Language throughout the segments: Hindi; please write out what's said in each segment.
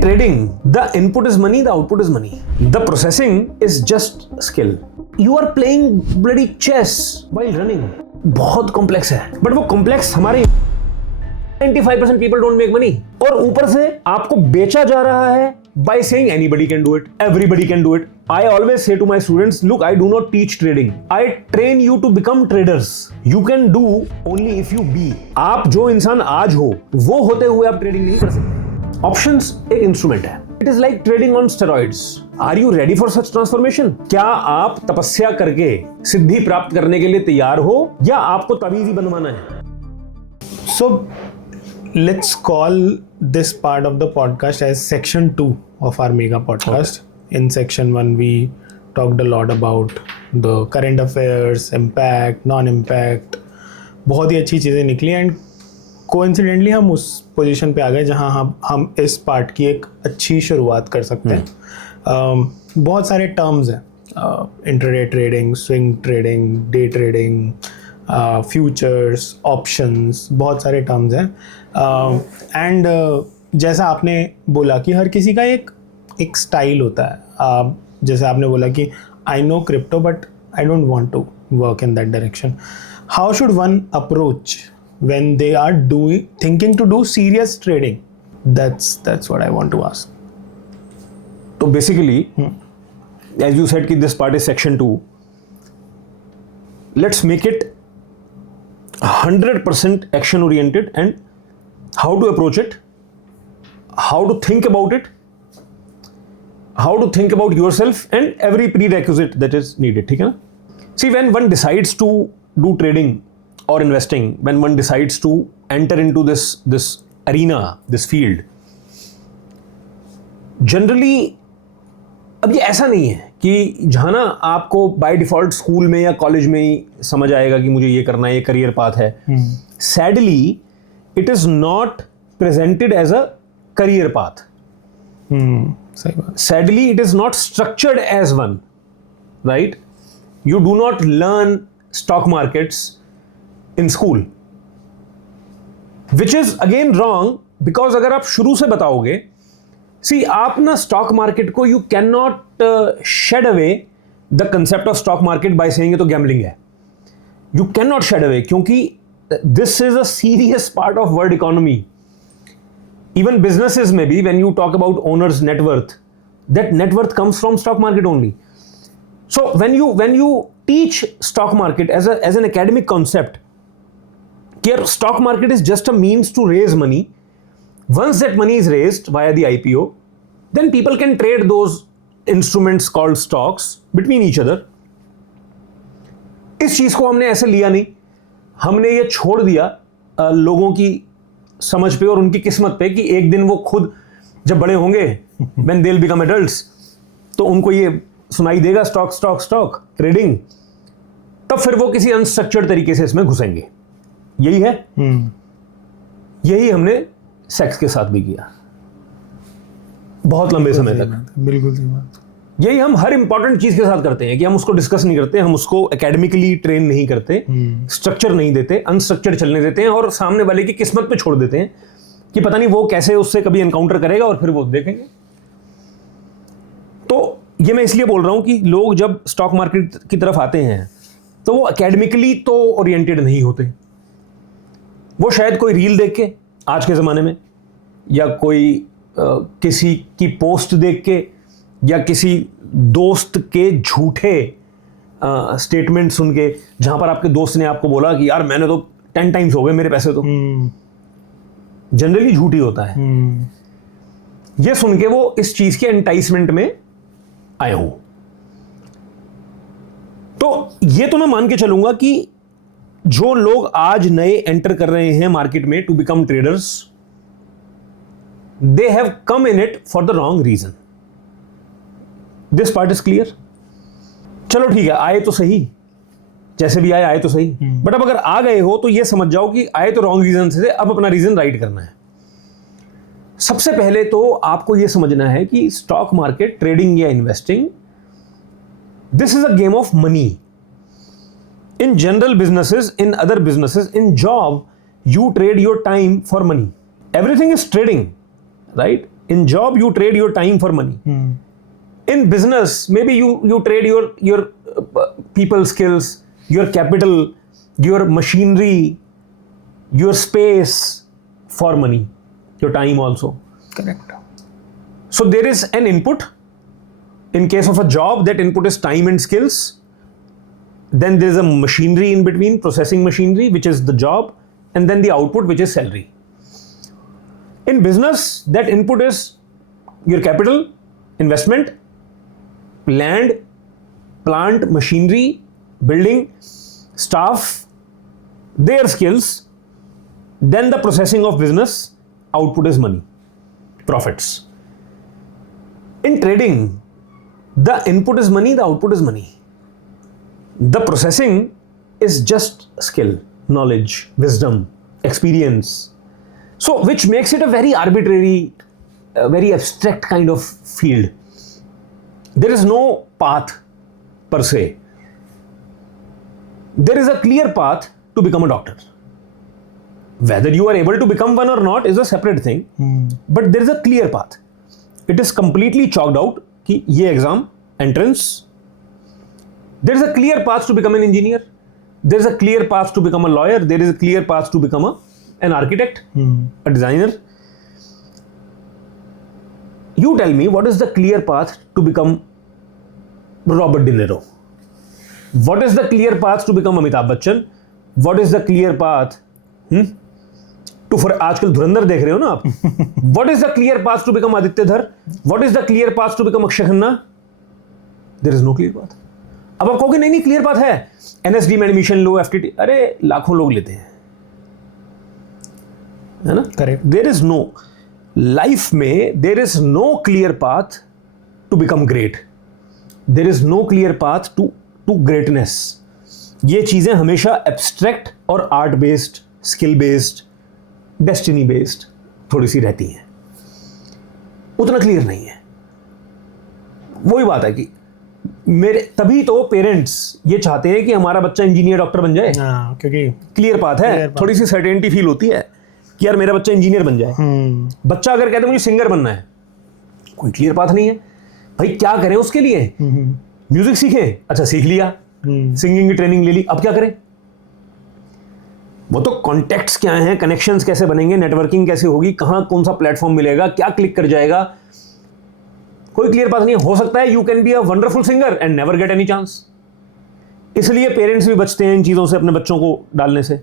In trading, the input is money, the output is money. The processing is just skill. You are playing bloody chess while running. बहुत कॉम्प्लेक्स है, बट वो कॉम्प्लेक्स हमारे 95% people don't make money. और ऊपर से आपको बेचा जा रहा है by saying anybody can do it, everybody can do it. I always say to my students, look, I do not teach trading. I train you to become traders. You can do only if you be. आप जो इंसान आज हो, वो होते हुए आप ट्रेडिंग नहीं कर सकते. ऑप्शंस एक इंस्ट्रूमेंट है. It is like trading on steroids. Are you ready for such transformation? क्या आप तपस्या करके सिद्धि प्राप्त करने के लिए तैयार हो या आपको तवीज़ी बनवाना है? So let's call this part of the podcast as section 2 of our mega podcast. Okay. In section 1 we talked a lot about the current affairs, impact, non-impact. बहुत ही अच्छी चीज़ें निकली एंड कोइंसिडेंटली हम उस पोजीशन पे आ गए जहां हम इस पार्ट की एक अच्छी शुरुआत कर सकते हैं. बहुत सारे टर्म्स हैं, intraday trading, swing trading, day trading, futures, options, बहुत सारे टर्म्स हैं. एंड जैसा आपने बोला कि हर किसी का एक स्टाइल होता है. जैसे आपने बोला कि I know crypto but I don't want to work in that direction. How should one approach when they are thinking to do serious trading? That's what I want to ask. So basically, as you said, this part is section 2. Let's make it 100% action oriented and how to approach it, how to think about it, how to think about yourself and every prerequisite that is needed. ठीक है ना? See, when one decides to do trading or investing, when one decides to enter into this arena, this field, generally अब ये ऐसा नहीं है कि जहाँ ना आपको बाय डिफॉल्ट स्कूल में या कॉलेज में ही समझ आएगा कि मुझे ये करना है, ये करियर पाथ है. Sadly it is not presented as a career path. Sadly it is not structured as one, right? You do not learn stock markets in school, which is again wrong because अगर आप शुरू से बताओगे, see आप ना stock market को you cannot shed away the concept of stock market by saying ये तो gambling है. You cannot shed away क्योंकि this is a serious part of world economy. Even businesses में भी when you talk about owner's net worth, that net worth comes from stock market only. So when you teach stock market as an academic concept, here stock market is just a means to raise money. Once that money is raised via the IPO, then people can trade those instruments called stocks between each other. इस चीज को हमने ऐसे लिया नहीं, हमने ये छोड़ दिया लोगों की समझ पे और उनकी किस्मत पे कि एक दिन वो खुद जब बड़े होंगे when they'll become adults, तो उनको ये सुनाई देगा स्टॉक स्टॉक स्टॉक ट्रेडिंग, तब फिर वो किसी अनस्ट्रक्चर्ड तरीके से इसमें घुसेंगे. यही है. यही हमने सेक्स के साथ भी किया बहुत लंबे समय तक. बिल्कुल. यही हम हर इंपॉर्टेंट चीज के साथ करते हैं कि हम उसको डिस्कस नहीं करते, हम उसको एकेडमिकली ट्रेन नहीं करते, स्ट्रक्चर नहीं देते, अनस्ट्रक्चर्ड चलने देते हैं और सामने वाले की किस्मत पे छोड़ देते हैं कि पता नहीं वो कैसे उससे कभी एनकाउंटर करेगा और फिर वो देखेंगे. तो ये मैं इसलिए बोल रहा हूं कि लोग जब स्टॉक मार्केट की तरफ आते हैं तो वो एकेडमिकली तो ओरिएंटेड नहीं होते. वो शायद कोई रील देख के आज के ज़माने में या कोई किसी की पोस्ट देख के या किसी दोस्त के झूठे स्टेटमेंट सुन के, जहाँ पर आपके दोस्त ने आपको बोला कि यार मैंने तो 10 टाइम्स हो गए मेरे पैसे, तो जनरली झूठी होता है. ये सुन के वो इस चीज़ के एंटाइसमेंट में आए हो. तो ये तो मैं मान के चलूंगा कि जो लोग आज नए एंटर कर रहे हैं मार्केट में to become traders, they have come in it for the wrong reason. This part is clear. चलो ठीक है, आए तो सही, जैसे भी आए तो सही. बट अब अगर आ गए हो तो ये समझ जाओ कि आए तो रॉन्ग रीजन से, अब अपना रीजन राइट करना है. सबसे पहले तो आपको ये समझना है कि स्टॉक मार्केट, ट्रेडिंग या investing, this is a game of money. In general businesses, in other businesses, in job, you trade your time for money. Everything is trading, right? In job, you trade your time for money. In business, maybe you trade your people skills, your capital, your machinery, your space for money, your time also. Correct. So there is an input. In case of a job, that input is time and skills. Then there is a machinery in between, processing machinery, which is the job, and then the output, which is salary. In business, that input is your capital, investment, land, plant, machinery, building, staff, their skills. Then the processing of business, output is money, profits. In trading, the input is money, the output is money. The processing is just skill, knowledge, wisdom, experience. So, which makes it a very arbitrary, very abstract kind of field. There is no path per se. There is a clear path to become a doctor. Whether you are able to become one or not is a separate thing. But there is a clear path. It is completely chalked out कि ये exam, entrance. There is a clear path to become an engineer. There is a clear path to become a lawyer. There is a clear path to become an architect, a designer. You tell me, what is the clear path to become Robert De Niro? What is the clear path to become Amitabh Bachchan? What is the clear path to for आजकल धुरंधर देख रहे हो ना आप? What is the clear path to become Aditya धर? What is the clear path to become Akshay Khanna? There is no clear path. अब आप कहोगे नहीं क्लियर पाथ है, NSD में एडमिशन लो, FTT, अरे लाखों लोग लेते हैं, है ना? Correct. There is no life में, there is no clear path to become great. There is no clear path to greatness. ये चीजें हमेशा एब्स्ट्रैक्ट और art based, skill based, destiny based थोड़ी सी रहती हैं, उतना क्लियर नहीं है. वही बात है कि मेरे तभी तो पेरेंट्स ये चाहते हैं कि हमारा बच्चा इंजीनियर डॉक्टर बन जाए, क्योंकि क्लियर पाथ है, थोड़ी सी सर्टेनिटी फील होती है कि यार मेरा बच्चा इंजीनियर बन जाए. बच्चा अगर कहते मुझे सिंगर बनना है, कोई क्लियर पाथ नहीं है. भाई क्या करें उसके लिए? म्यूजिक सीखे, अच्छा सीख लिया, सिंगिंग की ट्रेनिंग ले ली, अब क्या करें? वो तो कॉन्टेक्ट्स क्या हैं, कनेक्शंस कैसे बनेंगे, नेटवर्किंग कैसे होगी, कहाँ कौन सा प्लेटफॉर्म मिलेगा, क्या क्लिक कर जाएगा, कोई क्लियर पाथ नहीं है. हो सकता है you can be a wonderful singer and never get any chance. इसलिए पेरेंट्स भी बचते हैं इन चीज़ों से अपने बच्चों को डालने से.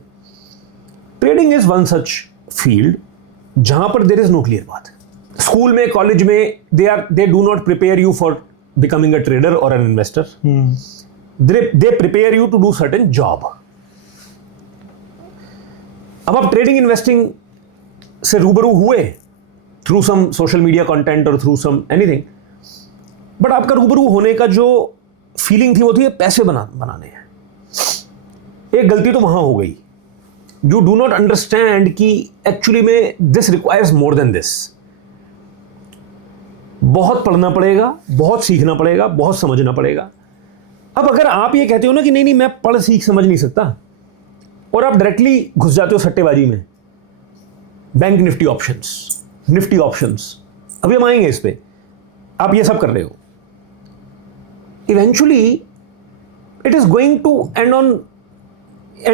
Trading is one such field जहां पर there is no clear path. School में, कॉलेज में they do not prepare you for becoming a trader और an investor. They prepare you to do certain job. अब आप ट्रेडिंग इन्वेस्टिंग से रूबरू हुए through some social media content और थ्रू सम एनीथिंग, बट आपका रूबरू होने का जो फीलिंग थी वो थी पैसे बनाने हैं. एक गलती तो वहां हो गई. यू डू नॉट अंडरस्टैंड कि एक्चुअली में this requires more than this. बहुत पढ़ना पड़ेगा, बहुत सीखना पड़ेगा, बहुत समझना पड़ेगा. अब अगर आप ये कहते हो ना कि नहीं मैं पढ़ सीख समझ नहीं सकता, और आप डायरेक्टली घुस जाते हो सट्टेबाजी में, बैंक निफ्टी ऑप्शंस, अभी हम आएंगे इस पे, आप ये सब कर रहे हो, eventually it is going to end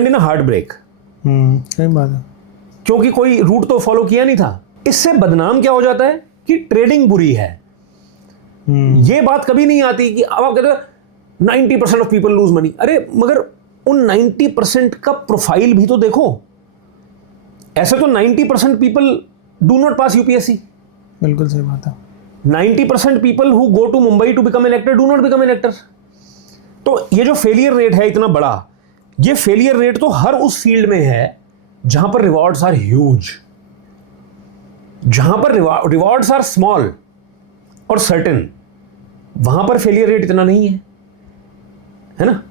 in a heart break. सही बात है. क्योंकि कोई रूट तो फॉलो किया नहीं था. इससे बदनाम क्या हो जाता है कि ट्रेडिंग बुरी है. ये बात कभी नहीं आती कि अब आप कहते हो 90% ऑफ पीपल लूज मनी. अरे मगर उन 90% का प्रोफाइल भी तो देखो. ऐसे तो 90% people do not pass UPSC. बिल्कुल सही बात है. 90% people who go to Mumbai to become an actor do not become an actor. तो ये जो फेलियर रेट है इतना बड़ा, ये फेलियर रेट तो हर उस फील्ड में है जहां पर रिवॉर्ड्स आर ह्यूज. जहां पर रिवॉर्ड्स आर स्मॉल और सर्टेन, वहां पर फेलियर रेट इतना नहीं है ना.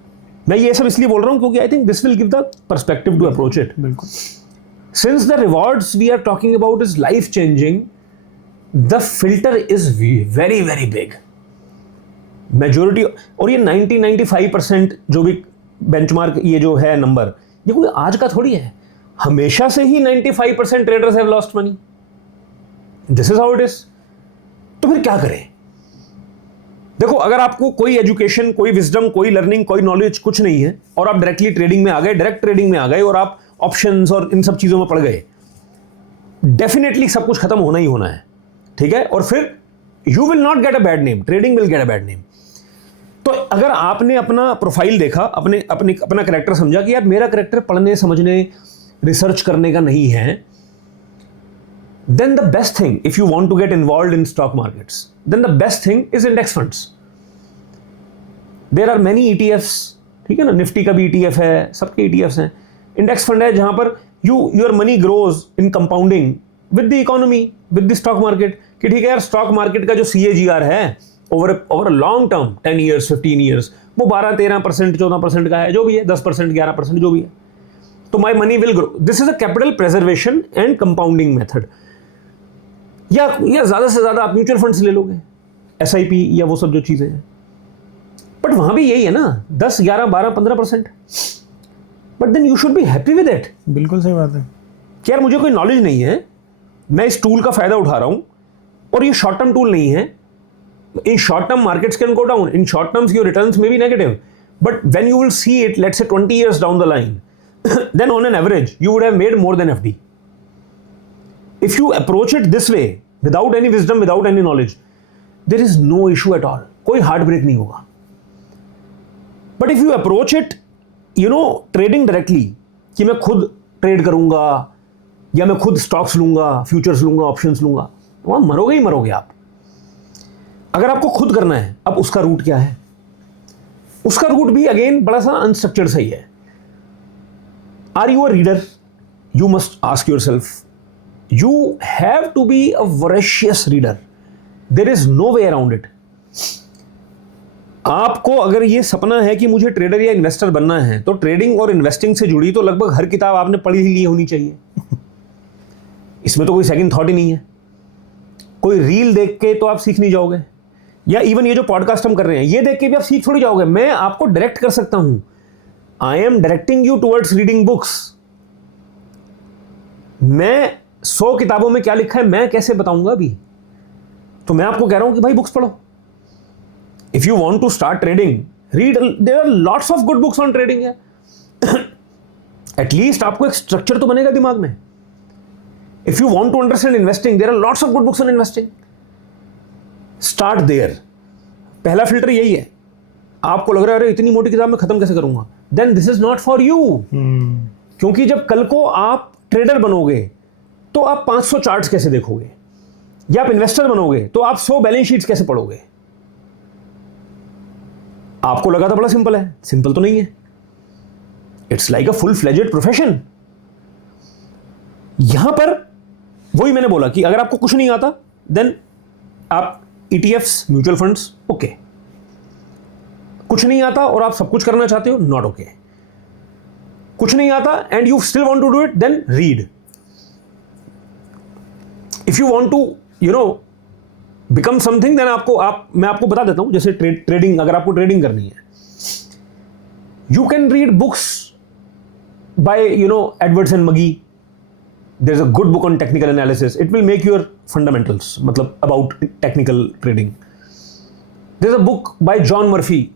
मैं ये सब इसलिए बोल रहा हूं क्योंकि I think this will give the perspective to approach it. बिल्कुल. Since the rewards we are talking about is life changing, the filter is very very big. Majority, और ये 90-95% जो भी बेंचमार्क ये जो है नंबर, ये कोई आज का थोड़ी है. हमेशा से ही 95% traders have lost money. This is how it is. तो फिर क्या करें? देखो, अगर आपको कोई एजुकेशन, कोई विजडम, कोई लर्निंग, कोई नॉलेज कुछ नहीं है और आप डायरेक्टली ट्रेडिंग में आ गए, डायरेक्ट ट्रेडिंग में आ गए और आप ऑप्शंस और इन सब चीजों में पड़ गए, डेफिनेटली सब कुछ खत्म होना ही होना है, ठीक है? और फिर you will not get a bad name, trading will get a bad name. तो अगर आपने अपना प्रोफाइल देखा, अपना करेक्टर समझा कि यार मेरा करेक्टर पढ़ने, समझने, रिसर्च करने का नहीं है, then the best thing, if you want to get involved in stock markets, then the best thing is index funds. There are many ETFs, ठीक है ना? निफ्टी का भी ETF है, सबके ETFs हैं। इंडेक्स फंड है जहां पर your money grows in compounding with the economy, with the stock market, कि ठीक है यार, स्टॉक मार्केट का जो CAGR है over a long term, 10 years, 15 years, वो 12-13%, 14% का है, जो भी है, 10%, 11%, जो भी है, तो my money will grow. This is a capital preservation and compounding method. या ज्यादा से ज्यादा आप म्यूचुअल फंड्स ले लोगे, SIP या वो सब जो चीजें हैं, बट वहां भी यही है ना, 10, 11, 12, 15%, but then you should be happy with it. बिल्कुल सही बात है कि यार मुझे कोई नॉलेज नहीं है, मैं इस टूल का फायदा उठा रहा हूं और ये शॉर्ट टर्म टूल नहीं है। In short term markets can go down, in short terms your returns may be negative, but when you will see it, let's say 20 years down the line, then on an average you would have made more then FD. If you approach it this way, without any wisdom, without any knowledge, there is no issue at all. कोई heartbreak नहीं होगा. But if you approach it, trading directly, कि मैं खुद ट्रेड करूंगा या मैं खुद स्टॉक्स लूंगा, फ्यूचर्स लूंगा, ऑप्शंस लूंगा, वहां मरोगे ही मरोगे आप। अगर आपको खुद करना है, अब उसका रूट क्या है? उसका रूट भी अगेन बड़ा सा अनस्ट्रक्चर्ड सही है। Are you a reader? You must ask yourself. You have to be a voracious reader. There is no way around it. आपको अगर ये सपना है कि मुझे ट्रेडर या इन्वेस्टर बनना है, तो ट्रेडिंग और इन्वेस्टिंग से जुड़ी तो लगभग हर किताब आपने पढ़ी ही ली होनी चाहिए। इसमें तो कोई सेकंड थॉट ही नहीं है। कोई रील देख के तो आप सीख नहीं जाओगे, या इवन ये जो पॉडकास्ट हम कर रहे हैं, ये देख के भी आप सीख थोड़ी जाओगे। मैं आपको डायरेक्ट कर सकता हूं। I am directing you towards reading books. मैं 100 किताबों में क्या लिखा है मैं कैसे बताऊंगा अभी? तो मैं आपको कह रहा हूं कि भाई बुक्स पढ़ो। If you want to start trading, read, there are lots of good books on trading है। एटलीस्ट आपको एक स्ट्रक्चर तो बनेगा दिमाग में। If you want to understand investing, there are lots of good books on investing. Start there. पहला फिल्टर यही है। आपको लग रहा है अरे इतनी मोटी किताब में खत्म कैसे करूंगा, then this is not for you. क्योंकि जब कल को आप ट्रेडर बनोगे तो आप 500 चार्ट्स कैसे देखोगे, या आप इन्वेस्टर बनोगे तो आप 100 बैलेंस शीट्स कैसे पढ़ोगे? आपको लगा था बड़ा सिंपल है, सिंपल तो नहीं है। It's like a full fledged profession. यहां पर वही मैंने बोला कि अगर आपको कुछ नहीं आता, देन आप ETFs, म्यूचुअल फंड्स, ओके। कुछ नहीं आता और आप सब कुछ करना चाहते हो, नॉट ओके। कुछ नहीं आता and you still want to do it, then read. If you want to become something, then मैं आपको बता देता हूं, जैसे ट्रेडिंग, अगर आपको ट्रेडिंग करनी है, you can read books by Edwards and Magee. There is a good book on technical analysis. It will make your fundamentals, मतलब about technical trading. There is a book by John Murphy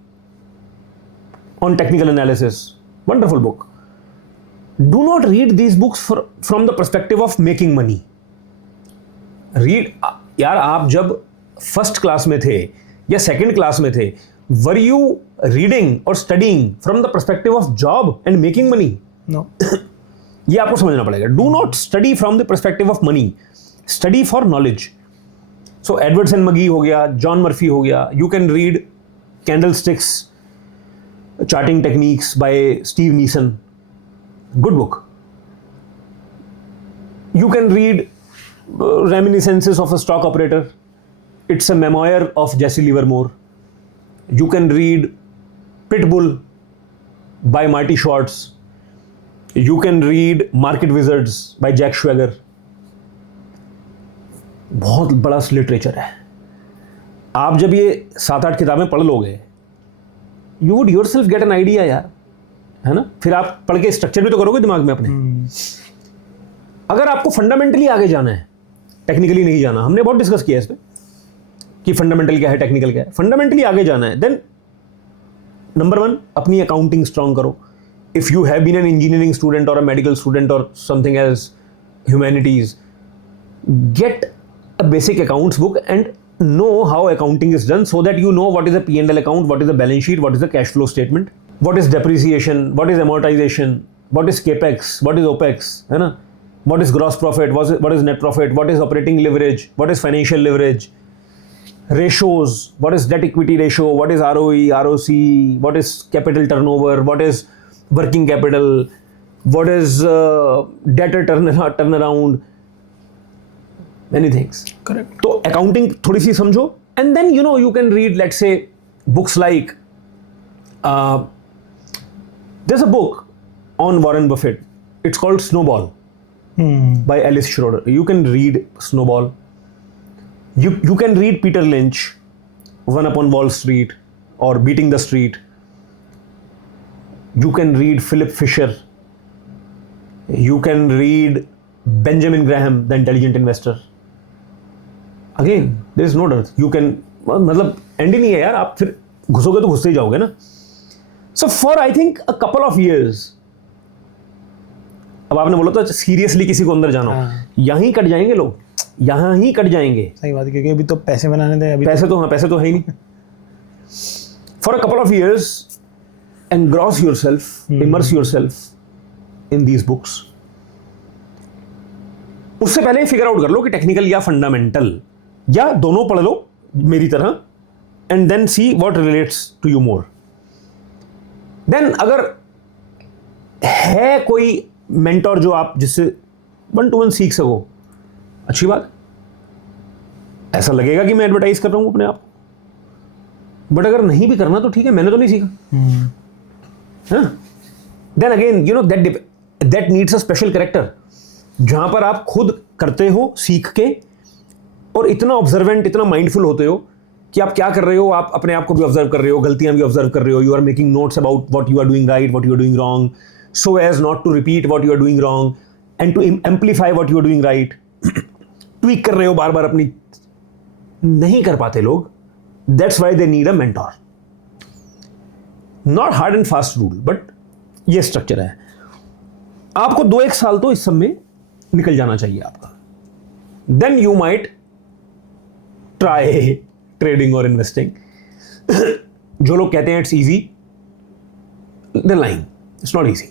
on technical analysis. Wonderful book. Do not read these books from the perspective of making money. Read, यार आप जब फर्स्ट क्लास में थे या सेकंड क्लास में थे, were you reading or studying from the perspective of job and making money? No. ये आपको समझना पड़ेगा. Do not study from the perspective of money. Study for knowledge. So Edwards and Magee हो गया, John Murphy हो गया. You can read Candlesticks, Charting Techniques by Steve Neeson. Good book. You can read Reminiscences of a Stock Operator. It's a memoir of Jesse Livermore. You can read Pitbull by Marty Schwartz. You can read Market Wizards by Jack Schwager. बहुत बड़ा लिटरेचर है. आप जब ये 7-8 किताबें पढ़ लोगे, You would yourself get an idea यार, है ना? फिर आप पढ़ के स्ट्रक्चर भी तो करोगे दिमाग में अपने. अगर आपको फंडामेंटली आगे जाना है, टेक्निकली नहीं जाना, हमने बहुत डिस्कस किया इसमें. कि फंडामेंटल क्या है, टेक्निकल क्या है. फंडामेंटली आगे जाना है. देन नंबर 1, अपनी अकाउंटिंग स्ट्रांग करो. If you have been an engineering student और अ मेडिकल स्टूडेंट और something as humanities, get a basic accounts book and know how accounting is done, so that you know what is a P&L account, what is the balance sheet, what is the cash flow statement, what is depreciation, what is amortization, what is capex, what is opex, है ना, what is gross profit, what is net profit, what is operating leverage, what is financial leverage, ratios, what is debt equity ratio, what is ROE, ROC, what is capital turnover, what is working capital, what is debtor turnaround, many things. Correct. तो accounting थोड़ी सी समझो, and then you can read, let's say, books like there's a book on Warren Buffett. It's called Snowball by Alice Schroeder. You can read Snowball. You can read Peter Lynch, One Upon Wall Street or Beating the Street. You can read Philip Fisher. You can read Benjamin Graham, The Intelligent Investor. Again, there is no dearth. You can, मतलब एंड ही नहीं है यार, आप फिर घुसोगे तो घुसते ही जाओगे ना. So for I think a couple of years, अब आपने बोला तो सीरियसली किसी को अंदर जाना, यहीं कट जाएंगे लोग, यहाँ ही कट जाएंगे. सही बात है, क्योंकि अभी तो पैसे बनाने थे, अभी पैसे तो है ही नहीं. For a couple of years engross yourself, immerse yourself in these books. उससे पहले फिगर आउट कर लो कि टेक्निकल या फंडामेंटल या दोनों पढ़ लो मेरी तरह, and then see what relates to you more. Then अगर है कोई मेंटोर जो आप जिससे 1-to-1 सीख सको, अच्छी बात. ऐसा लगेगा कि मैं एडवर्टाइज कर रहा हूं अपने आप, बट अगर नहीं भी करना तो ठीक है, मैंने तो नहीं सीखा. Then again that needs a special character, जहां पर आप खुद करते हो सीख के और इतना ऑब्जर्वेंट, इतना माइंडफुल होते हो कि आप क्या कर रहे हो, आप अपने आप को भी ऑब्जर्व कर रहे हो, गलतियां भी ऑब्जर्व कर रहे हो. You are making notes about what you are doing right, what you are doing wrong, so as not to repeat what you are doing wrong and to amplify what you are doing right. Tweak कर रहे हो बार बार अपनी. नहीं कर पाते लोग. That's why they need a mentor. Not hard and fast rule, but ये स्ट्रक्चर है. आपको 2-1 साल तो इस सब में निकल जाना चाहिए आपका. Then you might try trading और इन्वेस्टिंग. जो लोग कहते हैं it's easy, they lying. It's not easy.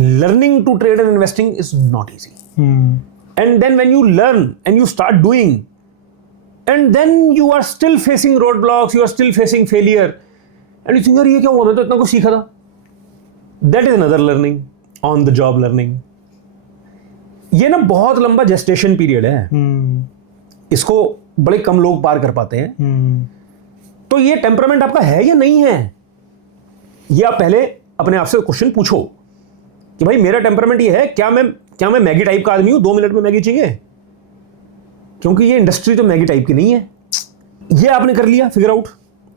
Learning to trade and investing is not easy. And then when you learn and you start doing, and then you are still facing road blocks, you are still facing failure, and you think यार ये क्या हुआ, मैं तो इतना कुछ सीखा था. That is another learning, on the job learning. ये ना बहुत लंबा जेस्टेशन पीरियड है. इसको बड़े कम लोग पार कर पाते हैं. तो ये टेम्परामेंट आपका है या नहीं है, ये आप पहले अपने आप से क्वेश्चन पूछो कि भाई मेरा टेम्परामेंट ये है, क्या मैं मैगी टाइप का आदमी हूं, 2 मिनट में मैगी चाहिए, क्योंकि ये इंडस्ट्री तो मैगी टाइप की नहीं है. ये आपने कर लिया फिगर आउट,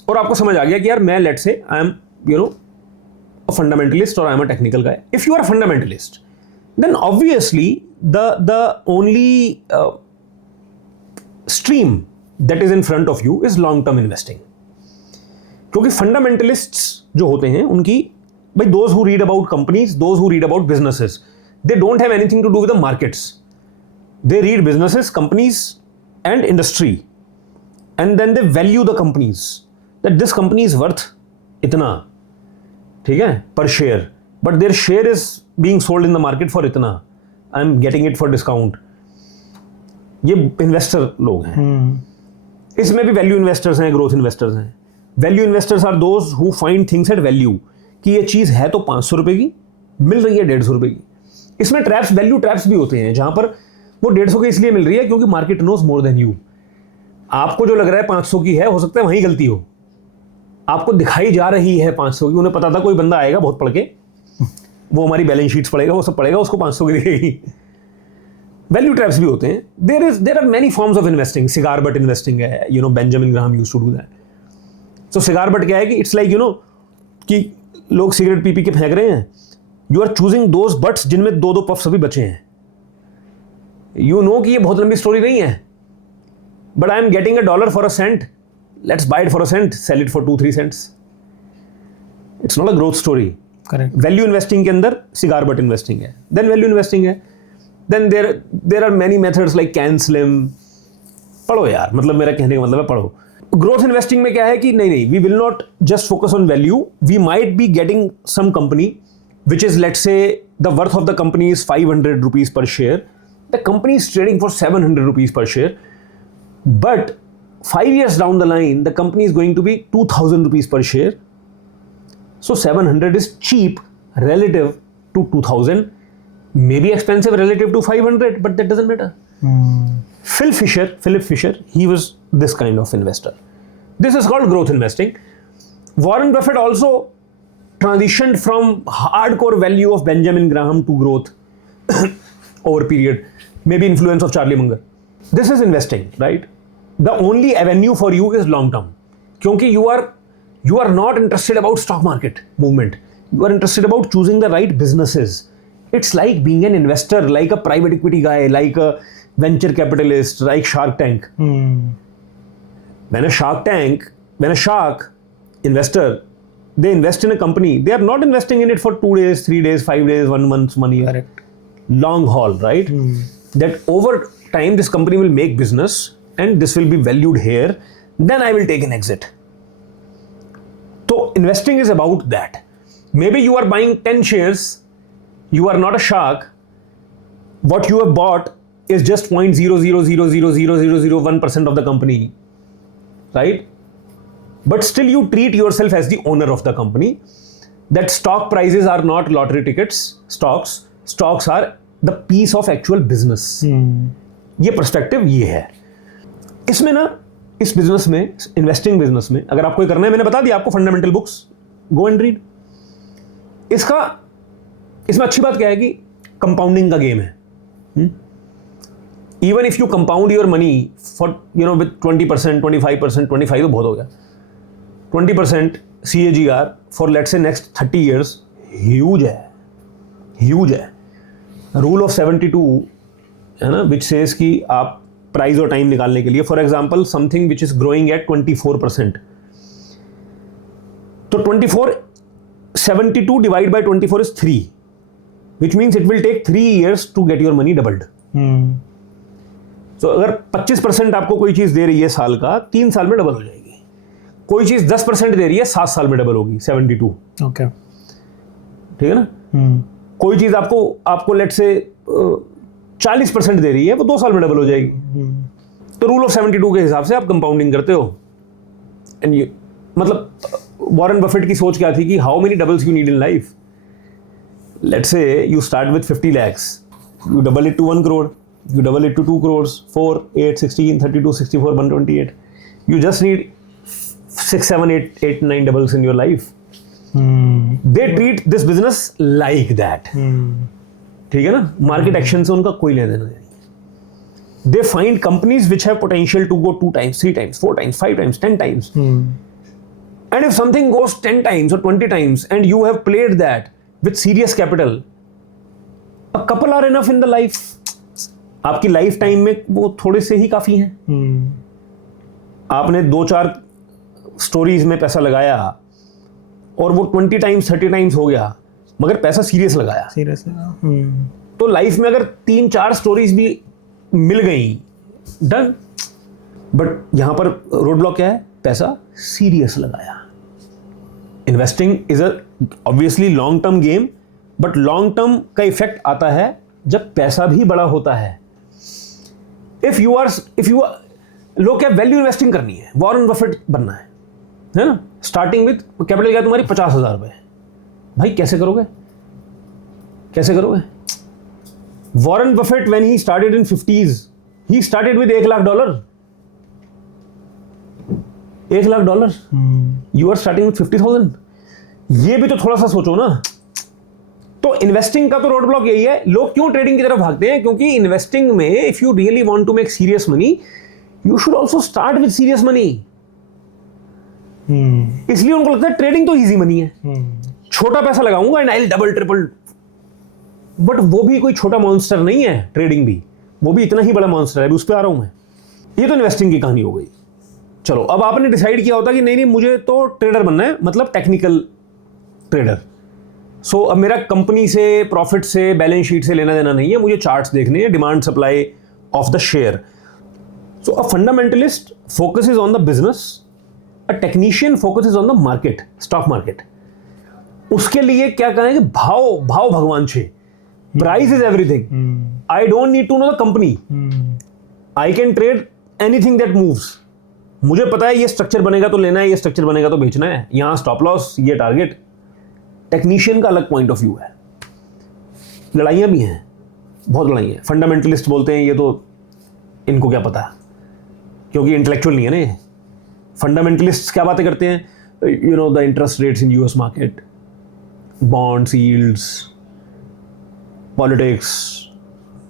और आपको समझ आ गया कि यार मैं let's say I am a fundamentalist or I am a technical guy. If you are a fundamentalist, then obviously the only stream that is in front of you is long term investing. क्योंकि fundamentalists जो होते हैं उनकी, भाई those who read about companies, those who read about businesses, they don't have anything to do with the markets. They read businesses, companies and industry, and then they value the companies, that this company is worth इतना, ठीक है, पर share, but there share is being sold in the market for इतना, I am getting it for discount. ये इन्वेस्टर लोग हैं. इसमें भी वैल्यू इन्वेस्टर्स हैं, ग्रोथ इन्वेस्टर्स हैं. Value investors are those who find things at value, कि ये चीज़ है तो 500 रुपये की, मिल रही है 150 रुपये की. इसमें ट्रैप्स, वैल्यू ट्रैप्स भी होते हैं, जहां पर वो 150 की इसलिए मिल रही है क्योंकि market knows more then you. आपको जो लग रहा है 500 की है, हो सकता है वहीं गलती हो. आपको दिखाई जा रही है 500 की, उन्हें पता था कोई बंदा आएगा बहुत पढ़ के, वो हमारी बैलेंस शीट्स पढ़ेगा, वो सब पढ़ेगा, उसको 500 की दिखेगी. वैल्यू ट्रैप्स भी होते हैं. There are many forms of investing. Cigar butt investing है, Benjamin Graham used to do that. So cigar butt क्या है कि इट्स लाइक कि लोग सिगरेट पी के फेंक रहे हैं. You are choosing those butts जिनमें 2-2 पफ्स अभी बचे हैं. कि ये बहुत लंबी स्टोरी नहीं है. but I am getting $1 for a cent. Let's buy it for a cent, sell it for 2-3 cents. It's not a growth story. Correct. Value investing के अंदर cigar butt investing है, then value investing है, then there are many methods like CanSlim. पढ़ो यार, मतलब मेरा कहने का मतलब है पढ़ो. ग्रोथ इन्वेस्टिंग में क्या है कि नहीं, we will not just focus on value. We might be getting some company which is, let's say, the worth of the company is 500 rupees per share. The company is trading for 700 rupees per share. But 5 years down the line, the company is going to be 2000 rupees per share. So 700 is cheap relative to 2000. Maybe expensive relative to 500, but that doesn't matter. Philip Fisher, he was this kind of investor. This is called growth investing. Warren Buffett also transitioned from hardcore value of Benjamin Graham to growth over period. Maybe influence of Charlie Munger. This is investing, right? The only avenue for you is long term. Kyunki you are not interested about stock market movement. You are interested about choosing the right businesses. It's like being an investor, like a private equity guy, like a venture capitalist, like Shark Tank. When a shark investor, they invest in a company, they are not investing in it for 2 days, 3 days, 5 days, 1 month's money. Correct. Long haul, right? That over time this company will make business and this will be valued here, then I will take an exit. So investing is about that. Maybe you are buying 10 shares, you are not a shark, what you have bought is just 0.0000001% of the company, right? But still you treat yourself as the owner of the company. That stock prices are not lottery tickets, stocks are the piece of actual business. ये पर्सपेक्टिव ये है. इसमें ना, इस बिजनेस में, इन्वेस्टिंग बिजनेस में अगर आपको करना है, मैंने बता दिया आपको fundamental books, go and read. इसमें अच्छी बात क्या है कि कंपाउंडिंग का गेम है. Even if you compound your money for with 20%, 25%, 25 तो बहुत हो गया, 20% CAGR for let's say next 30 years, huge है. Rule of 72 है ना, which says कि आप प्राइस और टाइम निकालने के लिए, for example something which is growing at 24%, तो 72 divide by 24 is 3, which means it will take 3 years to get your money doubled. तो अगर 25% आपको कोई चीज दे रही है साल का, 3 साल में डबल हो जाएगी. कोई चीज 10% दे रही है, 7 साल में डबल होगी, 72. ओके, ठीक है ना. कोई चीज आपको लेट से 40% दे रही है, वो 2 साल में डबल हो जाएगी. तो रूल ऑफ 72 के हिसाब से आप कंपाउंडिंग करते हो. एंड यू, मतलब वॉरेन बफेट की सोच क्या थी कि how many doubles you need in life. Let's say you start with 50 lakhs, you double it to 1 crore, you double it to 2 crores, 4, 8, 16, 32, 64, 128. You just need 6, 7, 8, 9 doubles in your life. They treat this business like that. ठीक है ना. मार्केट एक्शन से उनका कोई लेना देना नहीं. They find companies which have potential to go 2 times, 3 times, 4 times, 5 times, 10 times. And if something goes 10 times or 20 times and you have played that with serious capital, a couple are enough in the life. आपकी लाइफ टाइम में वो थोड़े से ही काफी हैं. आपने 2-4 स्टोरीज में पैसा लगाया और वो 20 टाइम्स 30 टाइम्स हो गया, मगर पैसा सीरियस लगाया. तो लाइफ में अगर 3-4 स्टोरीज भी मिल गई, डन. बट यहां पर रोड ब्लॉक क्या है? पैसा सीरियस लगाया. Investing is a obviously long term game, but long term का इफेक्ट आता है जब पैसा भी बड़ा होता है. इफ यू आर लोग क्या वैल्यू इन्वेस्टिंग करनी है, वॉरेन बफेट बनना है ना. स्टार्टिंग विद कैपिटल क्या तुम्हारी 50,000 रुपए. भाई कैसे करोगे? Warren Buffett when he started in 50s, he started with $1 lakh. $1 lakh. You are starting with 50,000. ये भी तो थोड़ा सा सोचो ना. तो इन्वेस्टिंग का तो रोड ब्लॉक यही है. लोग क्यों ट्रेडिंग की तरफ भागते हैं? क्योंकि इन्वेस्टिंग में if you really want to make serious money, you should also start with serious money. इसलिए उनको लगता है ट्रेडिंग तो इजी मनी है, छोटा पैसा लगाऊंगा and I will double triple. But वो भी कोई छोटा मॉन्स्टर नहीं है. ट्रेडिंग भी, वो भी इतना ही बड़ा मॉन्स्टर है. उस पर आ रहा हूं मैं. ये तो इन्वेस्टिंग की कहानी हो गई। चलो अब आपने डिसाइड किया होता कि नहीं मुझे तो ट्रेडर बनना है, मतलब टेक्निकल ट्रेडर। सो अब मेरा कंपनी से, प्रॉफिट से, बैलेंस शीट से लेना देना नहीं है, मुझे चार्ट्स देखने हैं, demand supply of the share. So a fundamentalist focuses on the business, a technician focuses on the market, stock market. उसके लिए क्या कहें कि भाव भगवान छे, price is everything, I don't need to know the company, I can trade anything that moves. मुझे पता है ये स्ट्रक्चर बनेगा तो लेना है, ये स्ट्रक्चर बनेगा तो बेचना है, यहां स्टॉप लॉस, ये टारगेट। टेक्नीशियन का अलग पॉइंट ऑफ व्यू है। लड़ाइयां भी हैं, बहुत लड़ाइयां। फंडामेंटलिस्ट बोलते हैं ये तो इनको क्या पता है, क्योंकि इंटेलेक्चुअल नहीं है ना ये। फंडामेंटलिस्ट क्या बातें करते हैं, you know the interest rates in US market, bonds, yields, politics,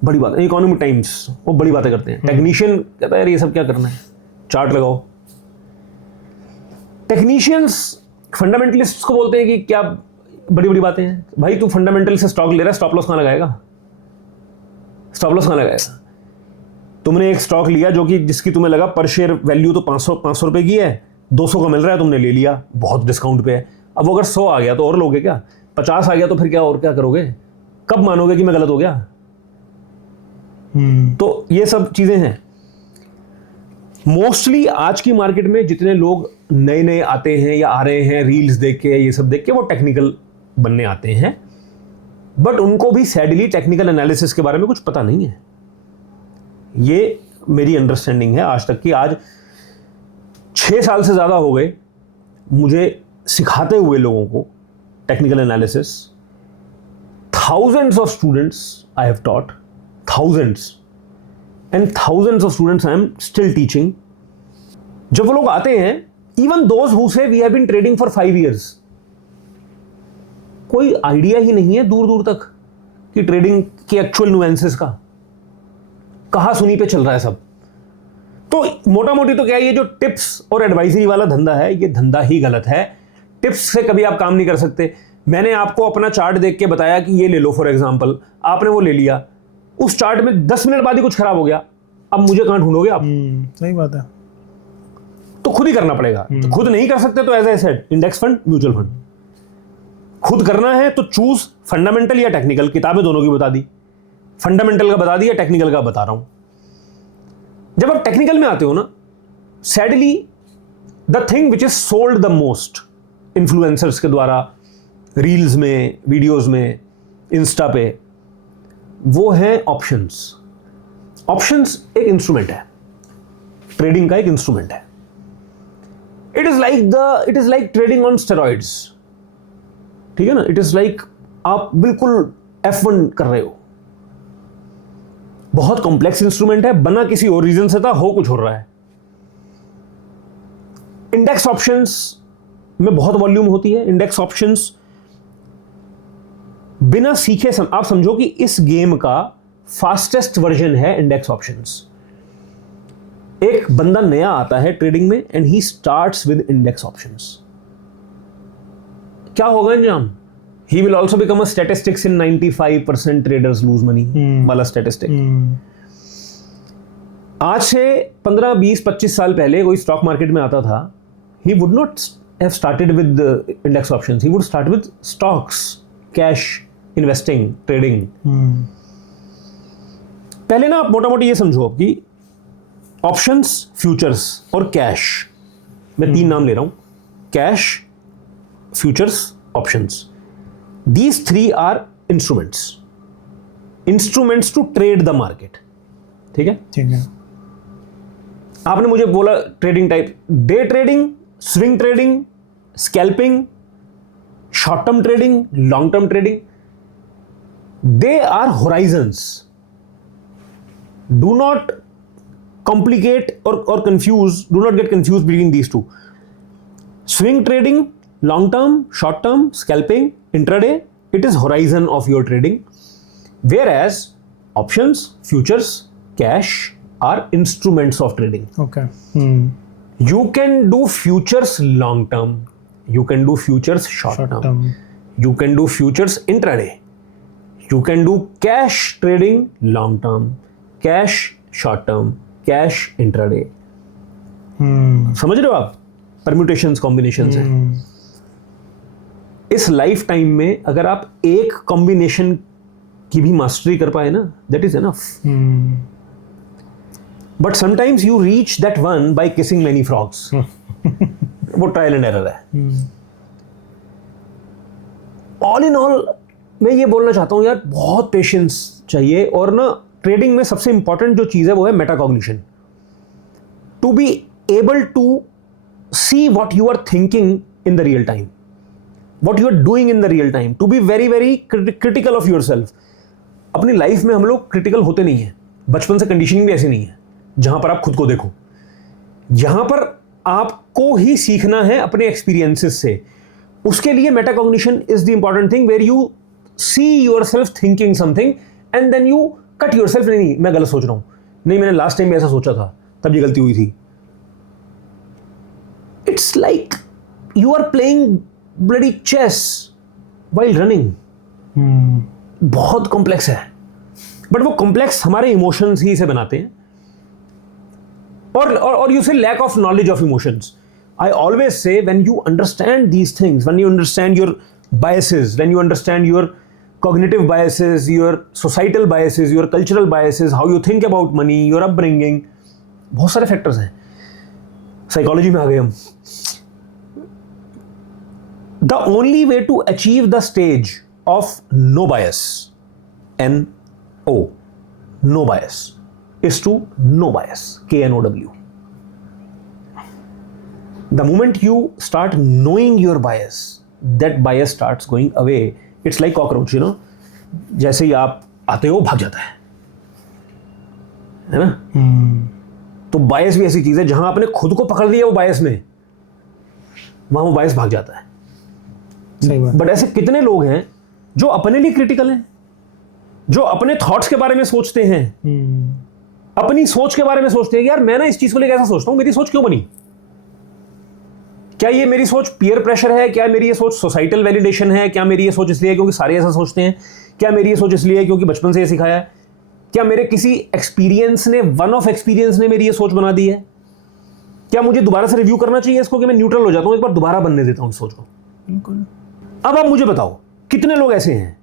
बड़ी बात। इकोनॉमिक टाइम्स, वो बड़ी बातें करते हैं। टेक्नीशियन कहता है यार ये सब क्या करना है, चार्ट लगाओ। टेक्नीशियंस फंडामेंटलिस्ट को बोलते हैं कि क्या बड़ी बड़ी बातें हैं भाई, तू फंडामेंटल से स्टॉक ले रहा है, स्टॉप लॉस कहां लगाएगा, स्टॉप लॉस कहां लगाएगा। तुमने एक स्टॉक लिया जो कि जिसकी तुम्हें लगा पर शेयर वैल्यू तो 500 रुपए की है, 200 का मिल रहा है, तुमने ले लिया, बहुत डिस्काउंट पे है। अब वो अगर 100 आ गया तो और लोगे क्या, 50 आ गया तो फिर क्या, और क्या करोगे, कब मानोगे कि मैं गलत हो गया। तो ये सब चीजें हैं। मोस्टली आज की मार्केट में जितने लोग नए नए आते हैं या आ रहे हैं रील्स देख के, ये सब देख के, वो टेक्निकल बनने आते हैं, बट उनको भी सैडली टेक्निकल एनालिसिस के बारे में कुछ पता नहीं है। ये मेरी अंडरस्टैंडिंग है आज तक की। आज 6 साल से ज़्यादा हो गए मुझे सिखाते हुए लोगों को technical analysis. Thousands of students I have taught, thousands and thousands of students I am still teaching. जब वो लोग आते हैं, even those who say we have been trading for 5 years, कोई आइडिया ही नहीं है दूर दूर तक कि ट्रेडिंग के एक्चुअल नुएंसेस का, कहां सुनी पे चल रहा है सब। तो मोटा मोटी तो क्या है, ये जो टिप्स और एडवाइजरी वाला धंधा है, ये धंधा ही गलत है। टिप्स से कभी आप काम नहीं कर सकते। मैंने आपको अपना चार्ट देख के बताया कि ये ले लो फॉर एग्जांपल, आपने वो ले लिया, उस चार्ट में 10 मिनट बाद ही कुछ खराब हो गया, अब मुझे कहां ढूंढोगे आप। सही बात है। तो खुद ही करना पड़ेगा। तो खुद नहीं कर सकते तो as I said, index fund, mutual fund. खुद करना है तो चूज फंडामेंटल या टेक्निकल, किताबें दोनों की बता दी, फंडामेंटल का बता दिया, टेक्निकल का बता रहा हूं। जब आप टेक्निकल में आते हो ना, sadly the thing which is sold the most influencers के द्वारा, रील्स में, वीडियोस में, इंस्टा पे, वो है ऑप्शंस। ऑप्शंस एक इंस्ट्रूमेंट है, ट्रेडिंग का एक इंस्ट्रूमेंट है। It is like trading on steroids, ठीक है ना। इट इज लाइक आप बिल्कुल F1 कर रहे हो। बहुत कॉम्प्लेक्स इंस्ट्रूमेंट है, बना किसी और रीजन से था, हो कुछ हो रहा है। इंडेक्स ऑप्शंस में बहुत वॉल्यूम होती है। इंडेक्स ऑप्शंस बिना सीखे आप समझो कि इस गेम का फास्टेस्ट वर्जन है इंडेक्स ऑप्शंस। एक बंदा नया आता है ट्रेडिंग में and he starts with index options, क्या होगा अंजाम? He will also become a statistics in 95% traders lose money वाला स्टैटिस्टिक। आज से 15, 20, 25 साल पहले कोई स्टॉक मार्केट में आता था, he would not have started with the index options, he would start with stocks, cash, investing, trading। पहले ना आप मोटा मोटी ये समझो कि ऑप्शंस, फ्यूचर्स और कैश, मैं 3 नाम ले रहा हूं, cash, futures, options. These 3 are instruments to trade the market। ठीक है, ठीक है। आपने मुझे बोला trading type, day trading, swing trading, scalping, short term trading, long term trading, they are horizons. Do not complicate or confuse, do not get confused between these two. Swing trading, long term, short term, scalping, intraday, it is horizon of your trading, whereas options, futures, cash are instruments of trading. Okay. You can do futures long term, you can do futures short term, you can do futures intraday, you can do cash trading long term, cash short term, cash intraday. समझ रहे हो आप? परम्यूटेशंस, कॉम्बिनेशंस हैं। इस लाइफ टाइम में अगर आप एक कॉम्बिनेशन की भी मास्टरी कर पाए ना, that is enough. But sometimes you reach that one by kissing many frogs. वो ट्रायल एंड एरर है। ऑल इन ऑल मैं ये बोलना चाहता हूं यार, बहुत पेशेंस चाहिए। और ना ट्रेडिंग में सबसे इंपॉर्टेंट जो चीज है वो है metacognition. To be able to see what you are thinking in the real time, what you are doing in the real time, to be very very critical of yourself। अपनी लाइफ में हम लोग क्रिटिकल होते नहीं हैं, बचपन से कंडीशनिंग भी ऐसी नहीं है जहां पर आप खुद को देखो। यहां पर आपको ही सीखना है अपने एक्सपीरियंसेस से। उसके लिए metacognition is the important thing, where you see yourself thinking something and then you cut yourself. नहीं, मैं गलत सोच रहा हूं, नहीं मैंने लास्ट टाइम ऐसा सोचा था, तब ये गलती हुई थी। It's like you are playing bloody chess while running. बहुत कॉम्प्लेक्स है, बट वो कॉम्प्लेक्स हमारे इमोशंस ही इसे बनाते हैं। और you say lack of knowledge of emotions. I always say when you understand these things, when you understand your biases, when you understand your cognitive biases, your societal biases, your cultural biases, how you think about money, your upbringing, बहुत सारे फैक्टर्स हैं। साइकोलॉजी में आ गए हम। The only way to achieve the stage of no bias, N-O, no bias, is to no bias, K-N-O-W. The moment you start knowing your bias, that bias starts going away. It's like cockroach, you know, जैसे ही आप आते हो भाग जाता है ना? तो बायस भी ऐसी चीज है, जहां आपने खुद को पकड़ लिया वो बायस में, वहां वो बायस भाग जाता है। सही बात। बट ऐसे कितने लोग हैं जो अपने लिए क्रिटिकल हैं, जो अपने थॉट्स के बारे में सोचते हैं, अपनी सोच के बारे में सोचते हैं, यार मैं ना इस चीज को लेकर ऐसा सोचता हूं, मेरी सोच क्यों बनी? क्या ये मेरी सोच पीयर प्रेशर है? क्या मेरी ये सोच सोसाइटल वैलिडेशन है? क्या मेरी ये सोच इसलिए है क्योंकि सारे ऐसा सोचते हैं? क्या मेरी ये सोच इसलिए है क्योंकि बचपन से ये सिखाया है? क्या मेरे किसी एक्सपीरियंस ने, वन ऑफ एक्सपीरियंस ने मेरी ये सोच बना दी है? क्या मुझे दोबारा से रिव्यू करना चाहिए इसको कि मैं न्यूट्रल हो जाता हूं, एक बार दोबारा बनने देता हूं इस सोच को? बिल्कुल। अब आप मुझे बताओ कितने लोग ऐसे हैं?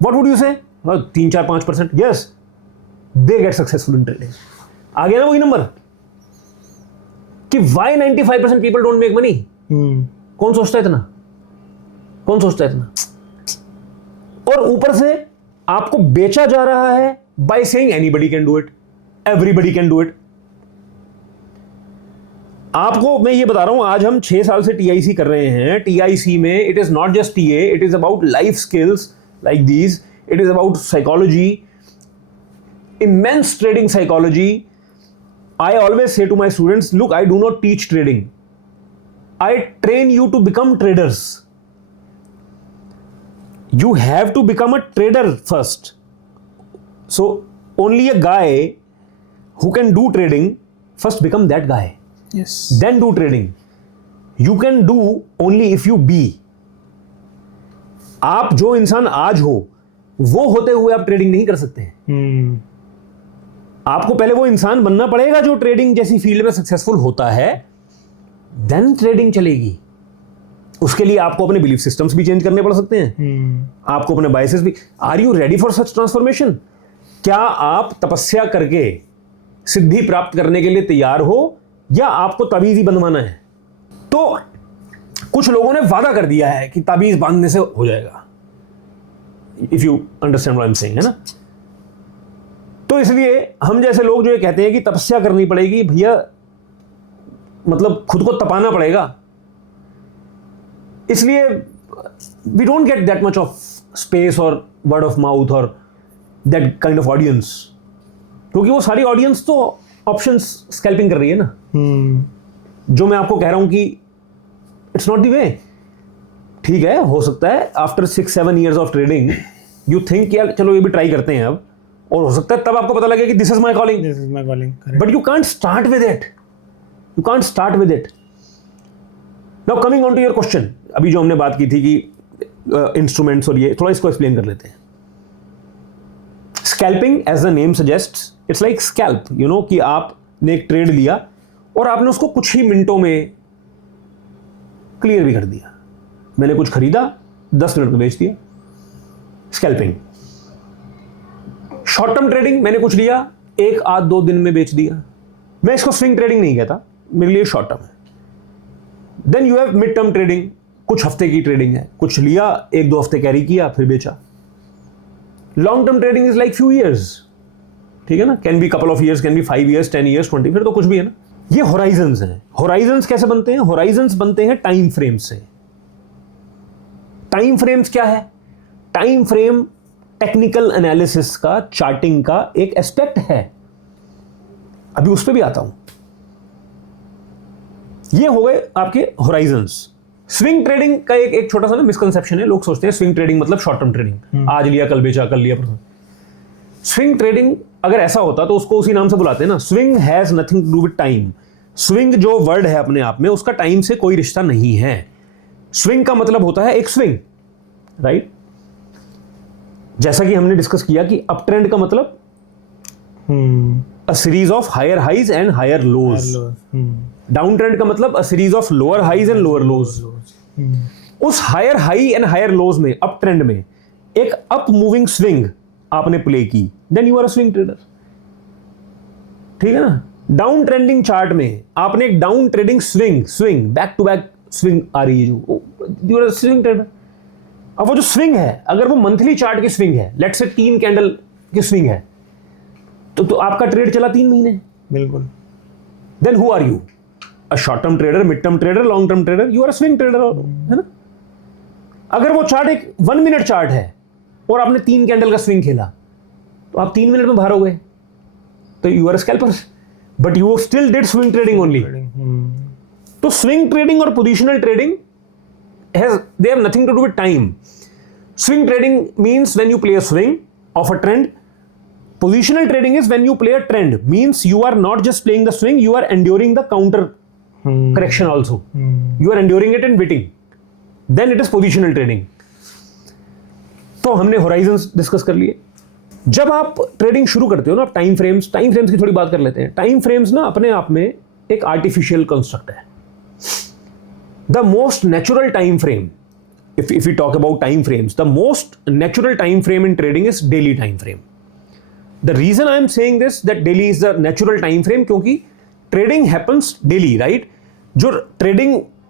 What would you say? 3-4-5%, yes, they get successful in trading. आ गया ना वही नंबर कि why 95% people don't make money. कौन सोचता है इतना? कौन सोचता है इतना? और ऊपर से आपको बेचा जा रहा है by saying anybody can do it, everybody can do it. आपको मैं ये बता रहा हूं, आज हम 6 साल से टीआईसी कर रहे हैं। टीआईसी में it is not just TA, it is about life skills like these, it is about psychology, immense trading psychology. I always say to my students, look, I do not teach trading. I train you to become traders. You have to become a trader first. So only a guy who can do trading first become that guy. Yes. Then do trading. You can do only if you be. आप जो इंसान आज हो वो होते हुए आप ट्रेडिंग नहीं कर सकते हैं। आपको पहले वो इंसान बनना पड़ेगा जो ट्रेडिंग जैसी फील्ड में सक्सेसफुल होता है, देन ट्रेडिंग चलेगी। उसके लिए आपको अपने बिलीफ सिस्टम्स भी चेंज करने पड़ सकते हैं, आपको अपने बायसेस भी। Are you ready for such transformation? क्या आप तपस्या करके सिद्धि प्राप्त करने के लिए तैयार हो, या आपको ताबीज ही बंधवाना है? तो कुछ लोगों ने वादा कर दिया है कि ताबीज बांधने से हो जाएगा, if you understand what I am saying, है ना? तो इसलिए हम जैसे लोग जो ये कहते हैं कि तपस्या करनी पड़ेगी, भैया मतलब खुद को तपाना पड़ेगा, इसलिए we don't get that much of space और वर्ड ऑफ माउथ और दैट काइंड ऑफ ऑडियंस, क्योंकि वो सारी ऑडियंस तो ऑप्शंस स्कैल्पिंग कर रही है ना। जो मैं आपको कह रहा हूं कि इट्स नॉट द वे। ठीक है, हो सकता है after 6-7 years of trading you think यार चलो ये भी ट्राई करते हैं अब, और हो सकता है तब आपको पता लगे कि this is my calling, but you can't start with it, you can't start with it. Now coming on to your question, अभी जो हमने बात की थी कि इंस्ट्रूमेंट्स और ये, थोड़ा इसको एक्सप्लेन कर लेते हैं। Scalping as the name suggests, it's like scalp, you know, कि आप ने एक ट्रेड लिया और आपने उसको कुछ ही मिनटों में क्लियर भी कर दिया। मैंने कुछ खरीदा, 10 मिनट में बेच दिया, स्कैल्पिंग। शॉर्ट टर्म ट्रेडिंग, मैंने कुछ लिया, 1 आध 2 दिन में बेच दिया। मैं इसको स्विंग ट्रेडिंग नहीं कहता, मेरे लिए शॉर्ट टर्म है। Then you have mid term trading, कुछ हफ्ते की ट्रेडिंग है, कुछ लिया, 1-2 हफ्ते कैरी किया, फिर बेचा। Long term trading is like few years, ठीक है ना, can be couple of years, can be 5 years, 10 years, 20, फिर तो कुछ भी है ना। ये होराइजन्स हैं। होराइजन्स कैसे बनते हैं? होराइजन्स बनते हैं टाइम फ्रेम से। टाइम फ्रेम्स क्या है? टाइम फ्रेम टेक्निकल एनालिसिस का, चार्टिंग का एक एस्पेक्ट है। अभी उस पर भी आता हूं। ये हो गए आपके होराइजन्स। स्विंग ट्रेडिंग का एक छोटा सा ना मिसकंसेप्शन है। लोग सोचते हैं स्विंग ट्रेडिंग मतलब शॉर्ट टर्म ट्रेडिंग, आज लिया कल बेचा, कल लिया परसों। स्विंग ट्रेडिंग अगर ऐसा होता तो उसको उसी नाम से बुलाते हैं ना, swing has nothing to do with time. Swing जो वर्ड है अपने आप में, उसका टाइम से कोई रिश्ता नहीं है। स्विंग का मतलब होता है एक स्विंग, राइट? जैसा कि हमने डिस्कस किया कि अप ट्रेंड का मतलब a series of higher highs and higher lows. Down trend का मतलब a series of lower highs and lower lows. उस higher high and higher lows में, अप ट्रेंड में एक अप मूविंग स्विंग आपने प्ले की, then you are a swing trader, ठीक है ना। डाउन ट्रेंडिंग चार्ट में आपने एक down trading swing back to back swing आ रही है, जो you are a swing trader. अब वो जो स्विंग है, अगर वो मंथली चार्ट की स्विंग है, लेट्स से 3 कैंडल की स्विंग है, तो आपका ट्रेड चला 3 महीने, बिल्कुल। Then who are you? A short term trader, mid term trader, long term trader, you are a swing trader, है ना। अगर वो चार्ट एक 1 मिनट चार्ट है और आपने 3 कैंडल का स्विंग खेला, तो आप 3 मिनट में बाहर हो गए, तो you are a scalper, but you still did swing trading only. तो स्विंग ट्रेडिंग और positional trading they have nothing to do with time. Swing trading means when you play a swing of a trend. Positional trading is when you play a trend, means you are not just playing the swing, you are enduring the counter correction also. You are enduring it and waiting. Then it is positional trading. तो हमने horizons डिस्कस कर लिए। जब आप ट्रेडिंग शुरू करते हो ना, आप टाइम फ्रेम्स की थोड़ी बात कर लेते हैं। टाइम फ्रेम्स ना अपने आप में एक आर्टिफिशियल कंस्ट्रक्ट है। The most natural time frame, if we talk about time frames, the most natural time frame in trading is daily time frame. The reason I am saying this, that daily is the natural time frame, क्योंकि trading happens daily, right? जो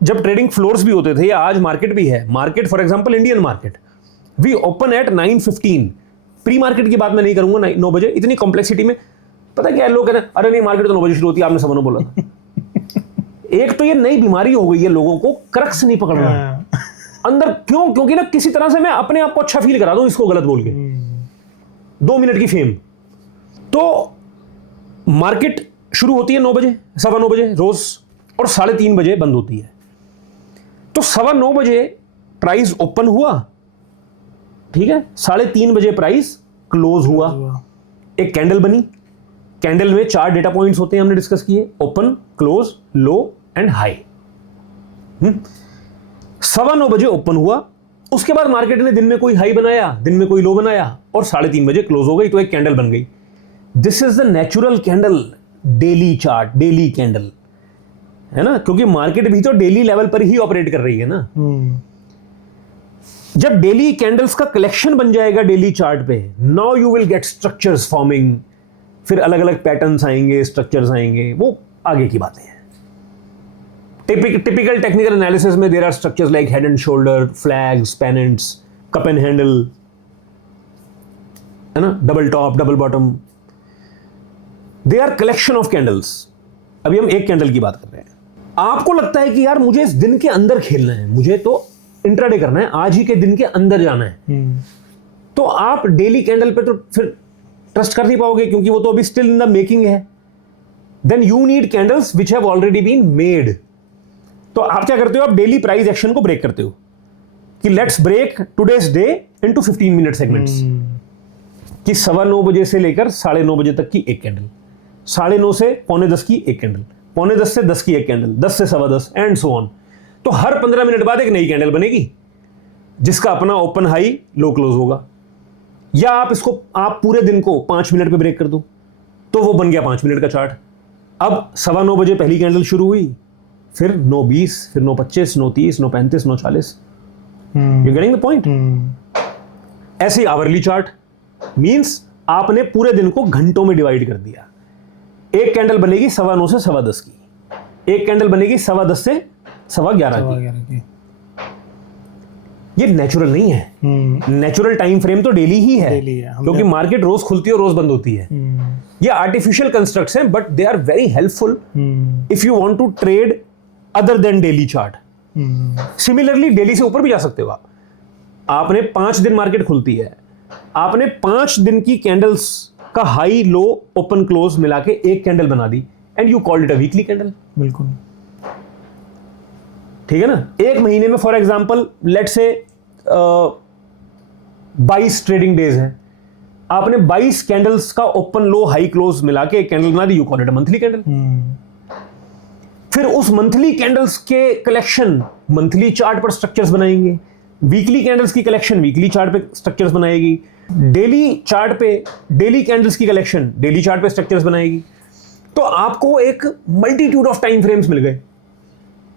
जब trading floors भी होते थे, या आज market भी है, market for example Indian market, we open at 9:15. Pre market की बात मैं नहीं करूंगा, 9 बजे। इतनी कॉम्प्लेक्सिटी में पता क्या है, लोग कहते हैं अरे नहीं मार्केट तो 9 बजे शुरू होती है, आपने 7 बोला था। एक तो ये नई बीमारी हो गई है, लोगों को क्रक्स नहीं पकड़ना अंदर। क्यों? क्योंकि ना किसी तरह से मैं अपने आप को अच्छा फील करा दूं इसको गलत बोल के, 2 मिनट की फेम। तो मार्केट शुरू होती है 9 बजे, 9:15 बजे रोज, और 3:30 बजे बंद होती है। तो 9:15 बजे प्राइस ओपन हुआ, ठीक है, 3:30 बजे प्राइस क्लोज हुआ। एक कैंडल बनी, कैंडल में 4 डेटा पॉइंट्स होते हैं, हमने डिस्कस किए, open, close, low and high. 9:15 बजे ओपन हुआ, उसके बाद मार्केट ने दिन में कोई हाई बनाया, दिन में कोई लो बनाया, और 3:30 बजे क्लोज हो गई, तो एक कैंडल बन गई। This is the natural candle, daily chart, daily candle, है ना, क्योंकि मार्केट भी तो डेली लेवल पर ही ऑपरेट कर रही है ना। जब डेली कैंडल्स का कलेक्शन बन जाएगा डेली चार्ट पे, now you will get structures forming, फिर अलग अलग पैटर्न्स आएंगे, स्ट्रक्चर्स आएंगे, वो आगे की बातें हैं। टिपिकल टेक्निकल एनालिसिस में there are structures like head and shoulder, flags, pennants, cup and handle, है ना, double top, double bottom, they are collection of candles. अभी हम एक कैंडल की बात कर रहे हैं। आपको लगता है कि यार मुझे इस दिन के अंदर खेलना है, मुझे तो इंट्राडे करना है, आज ही के दिन के अंदर जाना है, तो आप डेली कैंडल पे तो फिर ट्रस्ट कर नहीं पाओगे, क्योंकि वो तो अभी स्टिल इन द मेकिंग है। Then you need candles which have already been made. तो आप क्या करते हो? आप डेली प्राइस एक्शन को ब्रेक करते हो कि let's break today's day into 15 minute segments, कि 9:15 बजे से लेकर 9:30 बजे तक की एक कैंडल, 9:30 से 9:45 की एक कैंडल, 9:45 से 10 की एक कैंडल, 10 से 10:15 एंड सो ऑन। तो हर 15 मिनट बाद एक नई कैंडल बनेगी, जिसका अपना ओपन हाई लो क्लोज होगा। या आप पूरे दिन को 5 मिनट पे ब्रेक कर दो, तो वो बन गया 5 मिनट का चार्ट। अब 9:15 बजे पहली कैंडल शुरू हुई, फिर 9:20, फिर 9:25, 9:30, 9:35, 9:40. You getting the point? ऐसे आवरली चार्ट मींस आपने पूरे दिन को घंटों में डिवाइड कर दिया. एक कैंडल बनेगी 9:15 से 10:15 की, एक कैंडल बनेगी 10:15 से 11:15 की. ये नेचुरल नहीं है. नेचुरल टाइम फ्रेम तो डेली ही है, क्योंकि मार्केट रोज खुलती है और रोज बंद होती है. ये आर्टिफिशियल कंस्ट्रक्ट्स हैं, but they are very helpful if you want to trade other then daily chart. Similarly daily से ऊपर भी जा सकते हो आप. आपने 5 दिन मार्केट खुलती है, आपने 5 दिन की कैंडल्स का हाई लो ओपन क्लोज मिला के एक कैंडल बना दी and you called it a weekly candle. बिल्कुल ठीक है ना. एक महीने में for example let's say 22 trading days हैं, आपने 22 कैंडल्स का ओपन लो हाई क्लोज मिला के एक कैंडल बना दी, you call it a monthly candle. फिर उस मंथली कैंडल्स के कलेक्शन मंथली चार्ट पर स्ट्रक्चर्स बनाएंगे, वीकली कैंडल्स की कलेक्शन वीकली चार्ट पे स्ट्रक्चर्स बनाएगी, डेली चार्ट पे डेली कैंडल्स की कलेक्शन डेली चार्ट पे स्ट्रक्चर्स बनाएगी. तो आपको एक मल्टीट्यूड ऑफ टाइम फ्रेम्स मिल गए,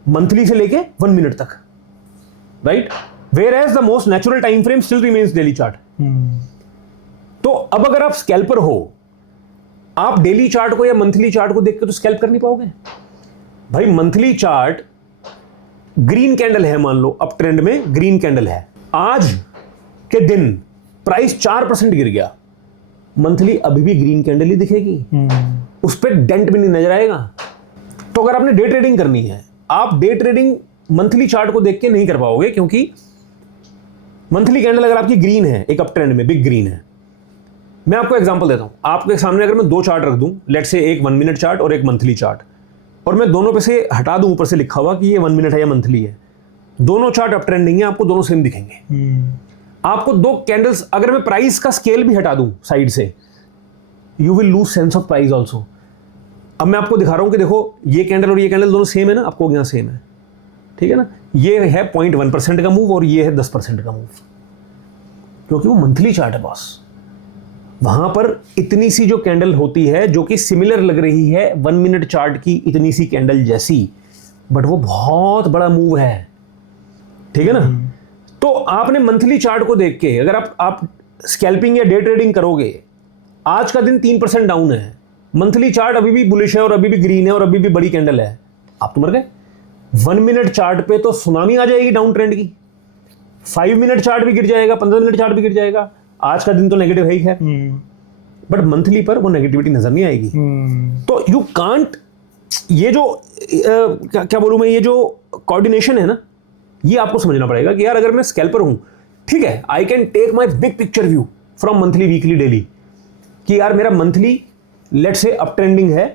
मंथली से लेके 1 मिनट तक, right. Whereas the most natural time frame still remains daily chart. तो अब अगर आप स्कैल्पर हो, आप डेली चार्ट को या मंथली चार्ट को देख के तो स्कैल्प कर नहीं पाओगे भाई. मंथली चार्ट ग्रीन कैंडल है, मान लो अप ट्रेंड में ग्रीन कैंडल है, आज के दिन प्राइस 4% गिर गया, मंथली अभी भी ग्रीन कैंडल ही दिखेगी, उस पर डेंट भी नहीं नजर आएगा. तो अगर आपने डे ट्रेडिंग करनी है, आप डे ट्रेडिंग मंथली चार्ट को देख के नहीं कर पाओगे, क्योंकि मंथली कैंडल अगर आपकी ग्रीन है, एक अप ट्रेंड में बिग ग्रीन है. मैं आपको एग्जांपल देता हूं. आपके सामने अगर मैं 2 चार्ट रख दूं, लेट से एक 1 मिनट चार्ट और एक मंथली चार्ट, और मैं दोनों पे से हटा दूं, ऊपर से लिखा हुआ कि ये 1 मिनट है या मंथली है, दोनों चार्ट अप ट्रेंडिंग है, आपको दोनों सेम दिखेंगे. आपको 2 कैंडल्स, अगर मैं प्राइस का स्केल भी हटा दूं साइड से, you will lose sense of price also. अब मैं आपको दिखा रहा हूं कि देखो ये कैंडल और ये कैंडल दोनों सेम है ना, आपको यहां सेम है, ठीक है ना. ये है 0.1% का मूव और ये है 10% का मूव, क्योंकि वो मंथली चार्ट है बॉस. वहां पर इतनी सी जो कैंडल होती है जो कि सिमिलर लग रही है 1 मिनट चार्ट की इतनी सी कैंडल जैसी, बट वो बहुत बड़ा मूव है, ठीक है ना. तो आपने मंथली चार्ट को देख के अगर आप स्कैल्पिंग या डे ट्रेडिंग करोगे, आज का दिन 3% डाउन है, मंथली चार्ट अभी भी बुलिश है और अभी भी ग्रीन है और अभी भी बड़ी कैंडल है, आप तो मर गए. 1 मिनट चार्ट पे तो सुनामी आ जाएगी डाउन ट्रेंड की, 5 मिनट चार्ट भी गिर जाएगा, 15 मिनट चार्ट भी गिर जाएगा. आज का दिन तो नेगेटिव है ही है, बट मंथली पर वो नेगेटिविटी नजर नहीं आएगी. तो यू कांट, ये जो क्या बोलूं मैं, ये जो कोऑर्डिनेशन है ना, ये आपको समझना पड़ेगा कि यार अगर मैं स्कैल्पर हूं, ठीक है, I can take my big picture view from monthly weekly daily, कि यार मेरा monthly let's say up trending है,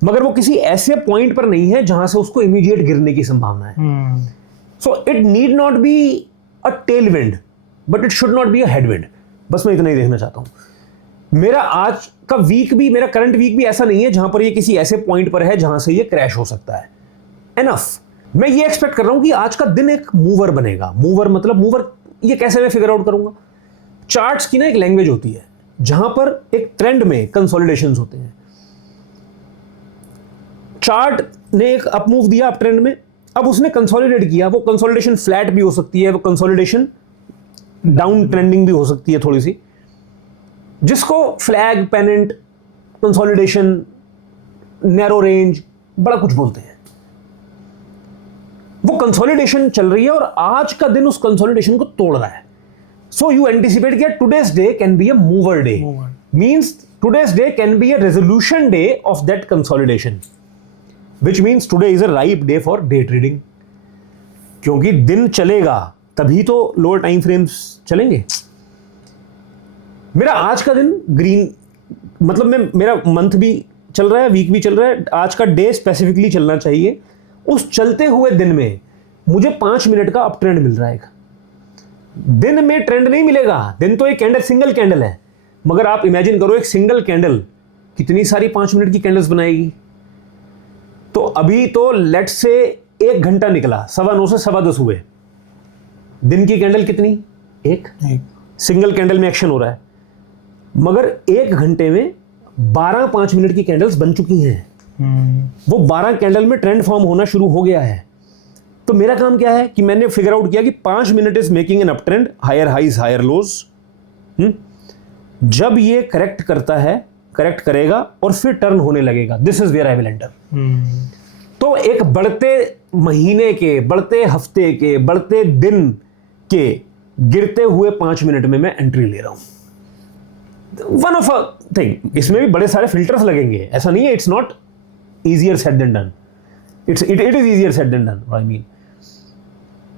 मगर वो किसी ऐसे पॉइंट पर नहीं है जहां से उसको इमीडिएट गिरने की संभावना है. So it need not be a tail wind, but it should not be a head wind. बस मैं इतना ही देखना चाहता हूं. मेरा आज का वीक भी, मेरा करंट वीक भी ऐसा नहीं है जहां पर ये किसी ऐसे पॉइंट पर है जहां से ये क्रैश हो सकता है. एनफ. मैं ये एक्सपेक्ट कर रहा हूं कि आज का दिन एक मूवर बनेगा. मूवर मतलब मूवर ये कैसे मैं फिगर आउट करूंगा? चार्ट्स की ना एक लैंग्वेज होती है जहां पर एक ट्रेंड में कंसोलिडेशंस होते हैं. चार्ट ने एक अप मूव दिया अप ट्रेंड में, अब उसने कंसोलिडेट किया. वो कंसोलिडेशन फ्लैट भी हो सकती है, वो कंसोलिडेशन डाउन ट्रेंडिंग भी हो सकती है थोड़ी सी, जिसको flag, pennant, consolidation, narrow range, बड़ा कुछ बोलते हैं. वो कंसोलिडेशन चल रही है और आज का दिन उस कंसोलिडेशन को तोड़ रहा है. सो यू एंटिसिपेट कि today's day can be a mover day, means today's day can be a resolution day of that consolidation, which means today is a ripe day for day trading. क्योंकि दिन चलेगा तभी तो लोअर टाइम फ्रेम्स चलेंगे. मेरा आज का दिन ग्रीन, मतलब मेरा मंथ भी चल रहा है, वीक भी चल रहा है, आज का डे स्पेसिफिकली चलना चाहिए. उस चलते हुए दिन में मुझे 5 मिनट का अप ट्रेंड मिल रहा है. दिन में ट्रेंड नहीं मिलेगा, दिन तो एक कैंडल, सिंगल कैंडल है, मगर आप इमेजिन करो एक सिंगल कैंडल कितनी सारी 5 मिनट की कैंडल्स बनाएगी. तो अभी तो लेट से 1 घंटा निकला, 9:15 से 10:15 हुए, दिन की कैंडल कितनी? एक सिंगल कैंडल में एक्शन हो रहा है, मगर 1 घंटे में 12 5 मिनट की कैंडल्स बन चुकी हैं. वो 12 कैंडल में ट्रेंड फॉर्म होना शुरू हो गया है। तो मेरा काम क्या है कि मैंने फिगर आउट किया कि 5 minute is making an up trend, higher highs higher lows. जब ये करेक्ट करता है, करेक्ट करेगा और फिर टर्न होने लगेगा, this is where I will enter. तो एक बढ़ते महीने के, बढ़ते हफ्ते के, बढ़ते दिन के गिरते हुए 5 मिनट में मैं एंट्री ले रहा हूं। वन ऑफ अ थिंग, इसमें भी बड़े सारे फिल्टर्स लगेंगे, ऐसा नहीं है, it's not easier said than done. It is easier said than done. What I mean,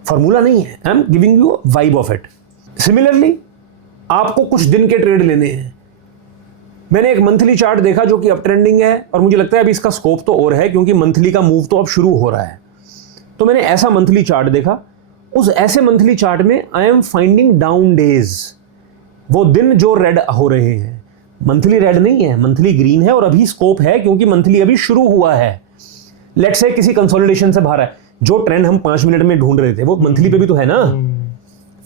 formula नहीं है, I am giving you vibe of it. Similarly आपको कुछ दिन के ट्रेड लेने हैं। मैंने एक मंथली चार्ट देखा जो कि अप ट्रेंडिंग है और मुझे लगता है अभी इसका स्कोप तो और है क्योंकि मंथली का मूव तो अब शुरू हो रहा है। तो मैंने ऐसा मंथली चार्ट देखा, उस ऐसे मंथली चार्ट में I am finding down days, वो दिन जो रेड हो रहे हैं। मंथली रेड नहीं है, मंथली ग्रीन है और अभी स्कोप है क्योंकि मंथली अभी शुरू हुआ है। लेट्स से किसी कंसोलिडेशन से बाहर है, जो ट्रेंड हम 5 मिनट में ढूंढ रहे थे वो मंथली पे भी तो है ना।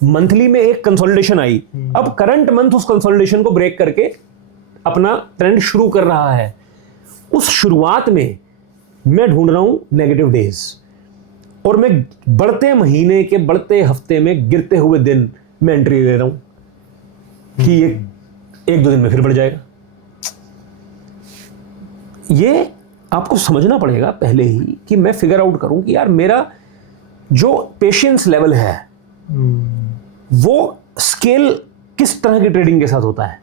मंथली में एक कंसोलिडेशन आई, अब करंट मंथ उस कंसोलिडेशन को ब्रेक करके अपना ट्रेंड शुरू कर रहा है। उस शुरुआत में मैं ढूंढ रहा हूं नेगेटिव डेज और मैं बढ़ते महीने के, बढ़ते हफ्ते में, गिरते हुए दिन में एंट्री ले रहा हूं कि ये 1-2 दिन में फिर बढ़ जाएगा। ये आपको समझना पड़ेगा पहले ही कि मैं फिगर आउट करूं कि यार मेरा जो पेशेंस लेवल है वो स्केल किस तरह की ट्रेडिंग के साथ होता है।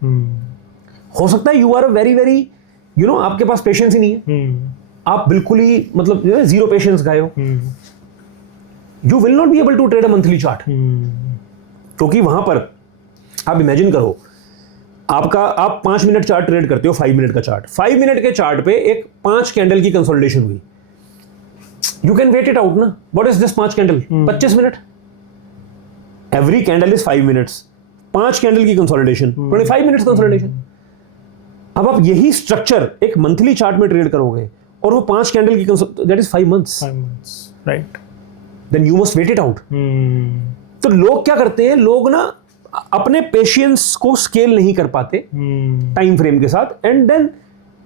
हो सकता है you are a very very आपके पास पेशेंस ही नहीं है, आप बिल्कुल ही मतलब जीरो पेशेंस गए हो, you will not be able to trade a monthly chart. क्योंकि वहां पर आप इमेजिन करो, आप 5 मिनट चार्ट ट्रेड करते हो, 5 मिनट का चार्ट, 5 मिनट के चार्ट पे एक 5 कैंडल की कंसोलिडेशन हुई, you can wait it out ना। What is this 5 candle? 25 minute. Every candle is 5 minutes, 5 candle की कंसोलिडेशन, 25 मिनट्स कंसोलिडेशन। अब आप यही स्ट्रक्चर एक मंथली चार्ट में ट्रेड करोगे और वो 5 कैंडल की that is 5 months, right? Then you must wait it out. तो लोग क्या करते हैं, लोग ना अपने पेशेंस को स्केल नहीं कर पाते टाइम फ्रेम के साथ, एंड देन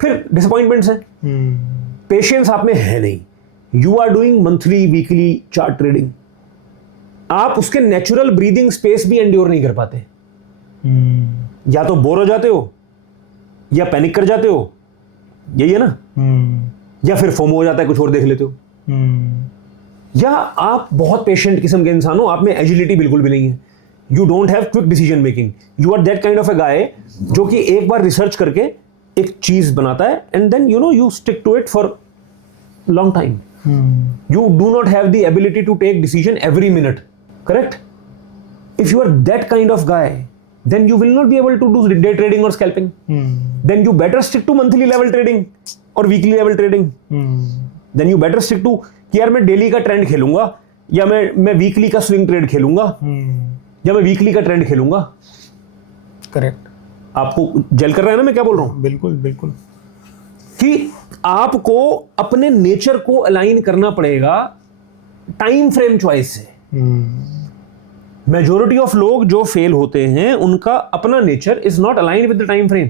फिर डिसअपॉइंटमेंट्स है। पेशेंस आप में है नहीं, you are doing monthly weekly chart trading, आप उसके नेचुरल ब्रीदिंग स्पेस भी एंड्योर नहीं कर पाते। या तो बोर हो जाते हो या पैनिक कर जाते हो, यही है ना, या फिर फोमो हो जाता है, कुछ और देख लेते हो, या आप बहुत पेशेंट किस्म के इंसान हो, आप में एजिलिटी बिल्कुल भी नहीं है, you don't have quick decision making, you are that kind of a guy जो कि एक बार रिसर्च करके एक चीज बनाता है and then you stick to it for long time. You do not have the ability to take decision every minute, correct? If you are that kind of guy, then you will not be able to do day trading or scalping. Then you better stick to monthly level trading or weekly level trading. Then you better stick to कि यार मैं डेली का ट्रेंड खेलूंगा या मैं वीकली का स्विंग ट्रेड खेलूंगा या मैं वीकली का ट्रेंड खेलूंगा। करेक्ट। आपको जेल कर रहा है ना मैं क्या बोल रहा हूं? बिल्कुल बिल्कुल। कि आपको अपने नेचर को अलाइन करना पड़ेगा टाइम फ्रेम चॉइस से। मेजॉरिटी ऑफ लोग जो फेल होते हैं उनका अपना nature is not align with the time frame.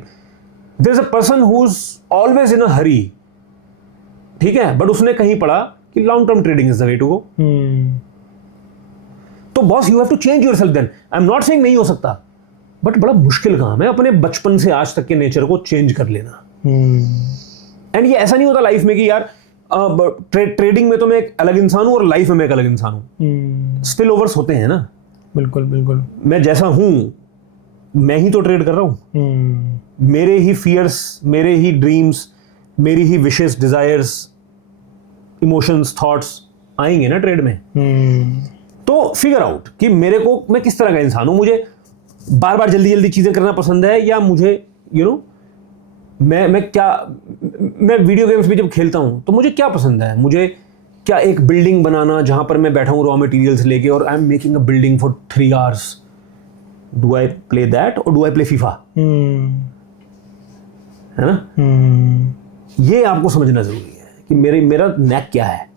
There is a person who is always in a hurry, ठीक है, बट उसने कहीं पढ़ा कि long term trading is the way to go. तो boss you have to change yourself then. I am not saying नहीं हो सकता, बट बड़ा मुश्किल काम है अपने बचपन से आज तक के नेचर को चेंज कर लेना। एंड ये ऐसा नहीं होता लाइफ में कि यार ट्रेडिंग में तो मैं एक अलग इंसान हूं और लाइफ में मैं एक अलग इंसान हूं। स्पिल ओवर्स होते हैं ना। बिल्कुल बिल्कुल। मैं जैसा हूं मैं ही तो ट्रेड कर रहा हूं। मेरे ही फियर्स, मेरे ही ड्रीम्स, मेरी ही विशेस, डिजायर्स, इमोशंस, थॉट्स आएंगे ना ट्रेड में। तो फिगर आउट कि मेरे को, मैं किस तरह का इंसान हूं। मुझे बार बार जल्दी जल्दी चीजें करना पसंद है या मुझे मैं वीडियो गेम्स भी जब खेलता हूं तो मुझे क्या पसंद है। मुझे क्या एक बिल्डिंग बनाना जहां पर मैं बैठा हूं रॉ मटेरियल्स लेके और आई am making a building for 3 hours। Do I play that और डू आई प्ले फीफा? है ना। ये आपको समझना जरूरी है कि मेरा नेक क्या है।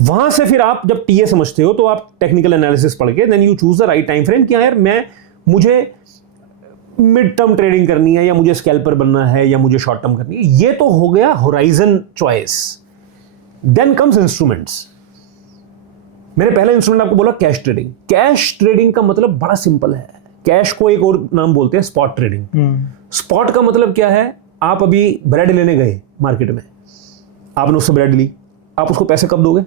वहां से फिर आप जब टीए समझते हो तो आप टेक्निकल एनालिसिस पढ़ के then you choose the right time frame कि यार मिड टर्म ट्रेडिंग करनी है, या मुझे स्कैल्पर बनना है, या मुझे शॉर्ट टर्म करनी है, ये तो हो गया horizon choice. Then comes instruments. मैंने पहला इंस्ट्रूमेंट आपको बोला कैश ट्रेडिंग. कैश ट्रेडिंग का मतलब बड़ा सिंपल है. कैश को एक और नाम बोलते हैं स्पॉट ट्रेडिंग. स्पॉट का मतलब क्या है? आप अभी ब्रेड लेने गए मार्केट में, आपने उससे ब्रेड ली, आप उसको पैसे कब दोगे?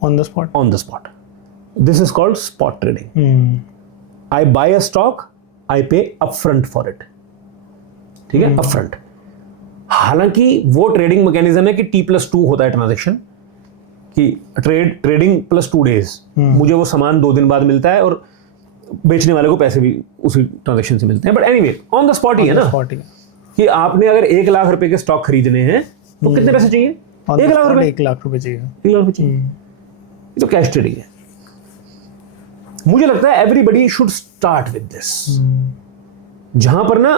On the spot. On the spot. This is called spot trading. I buy a stock, I pay upfront for it. ठीक है, अपफ्रंट. हालांकि वो ट्रेडिंग मैकेनिज्म है कि T+2 होता है ट्रांजेक्शन, कि ट्रेडिंग प्लस 2 डेज. मुझे वो सामान 2 दिन बाद मिलता है और बेचने वाले को पैसे भी उसी ट्रांजेक्शन से मिलते हैं. But anyway on the spot ही है ना, कि आपने अगर 1 लाख रुपए के स्टॉक खरीदने हैं तो कितने पैसे चाहिए? 1 लाख रुपए. 1 लाख रुपए चाहिए. 1 लाख रुपए चाहिए. ये तो कैश ट्रेडिंग है. मुझे लगता है everybody should start with this, जहां पर ना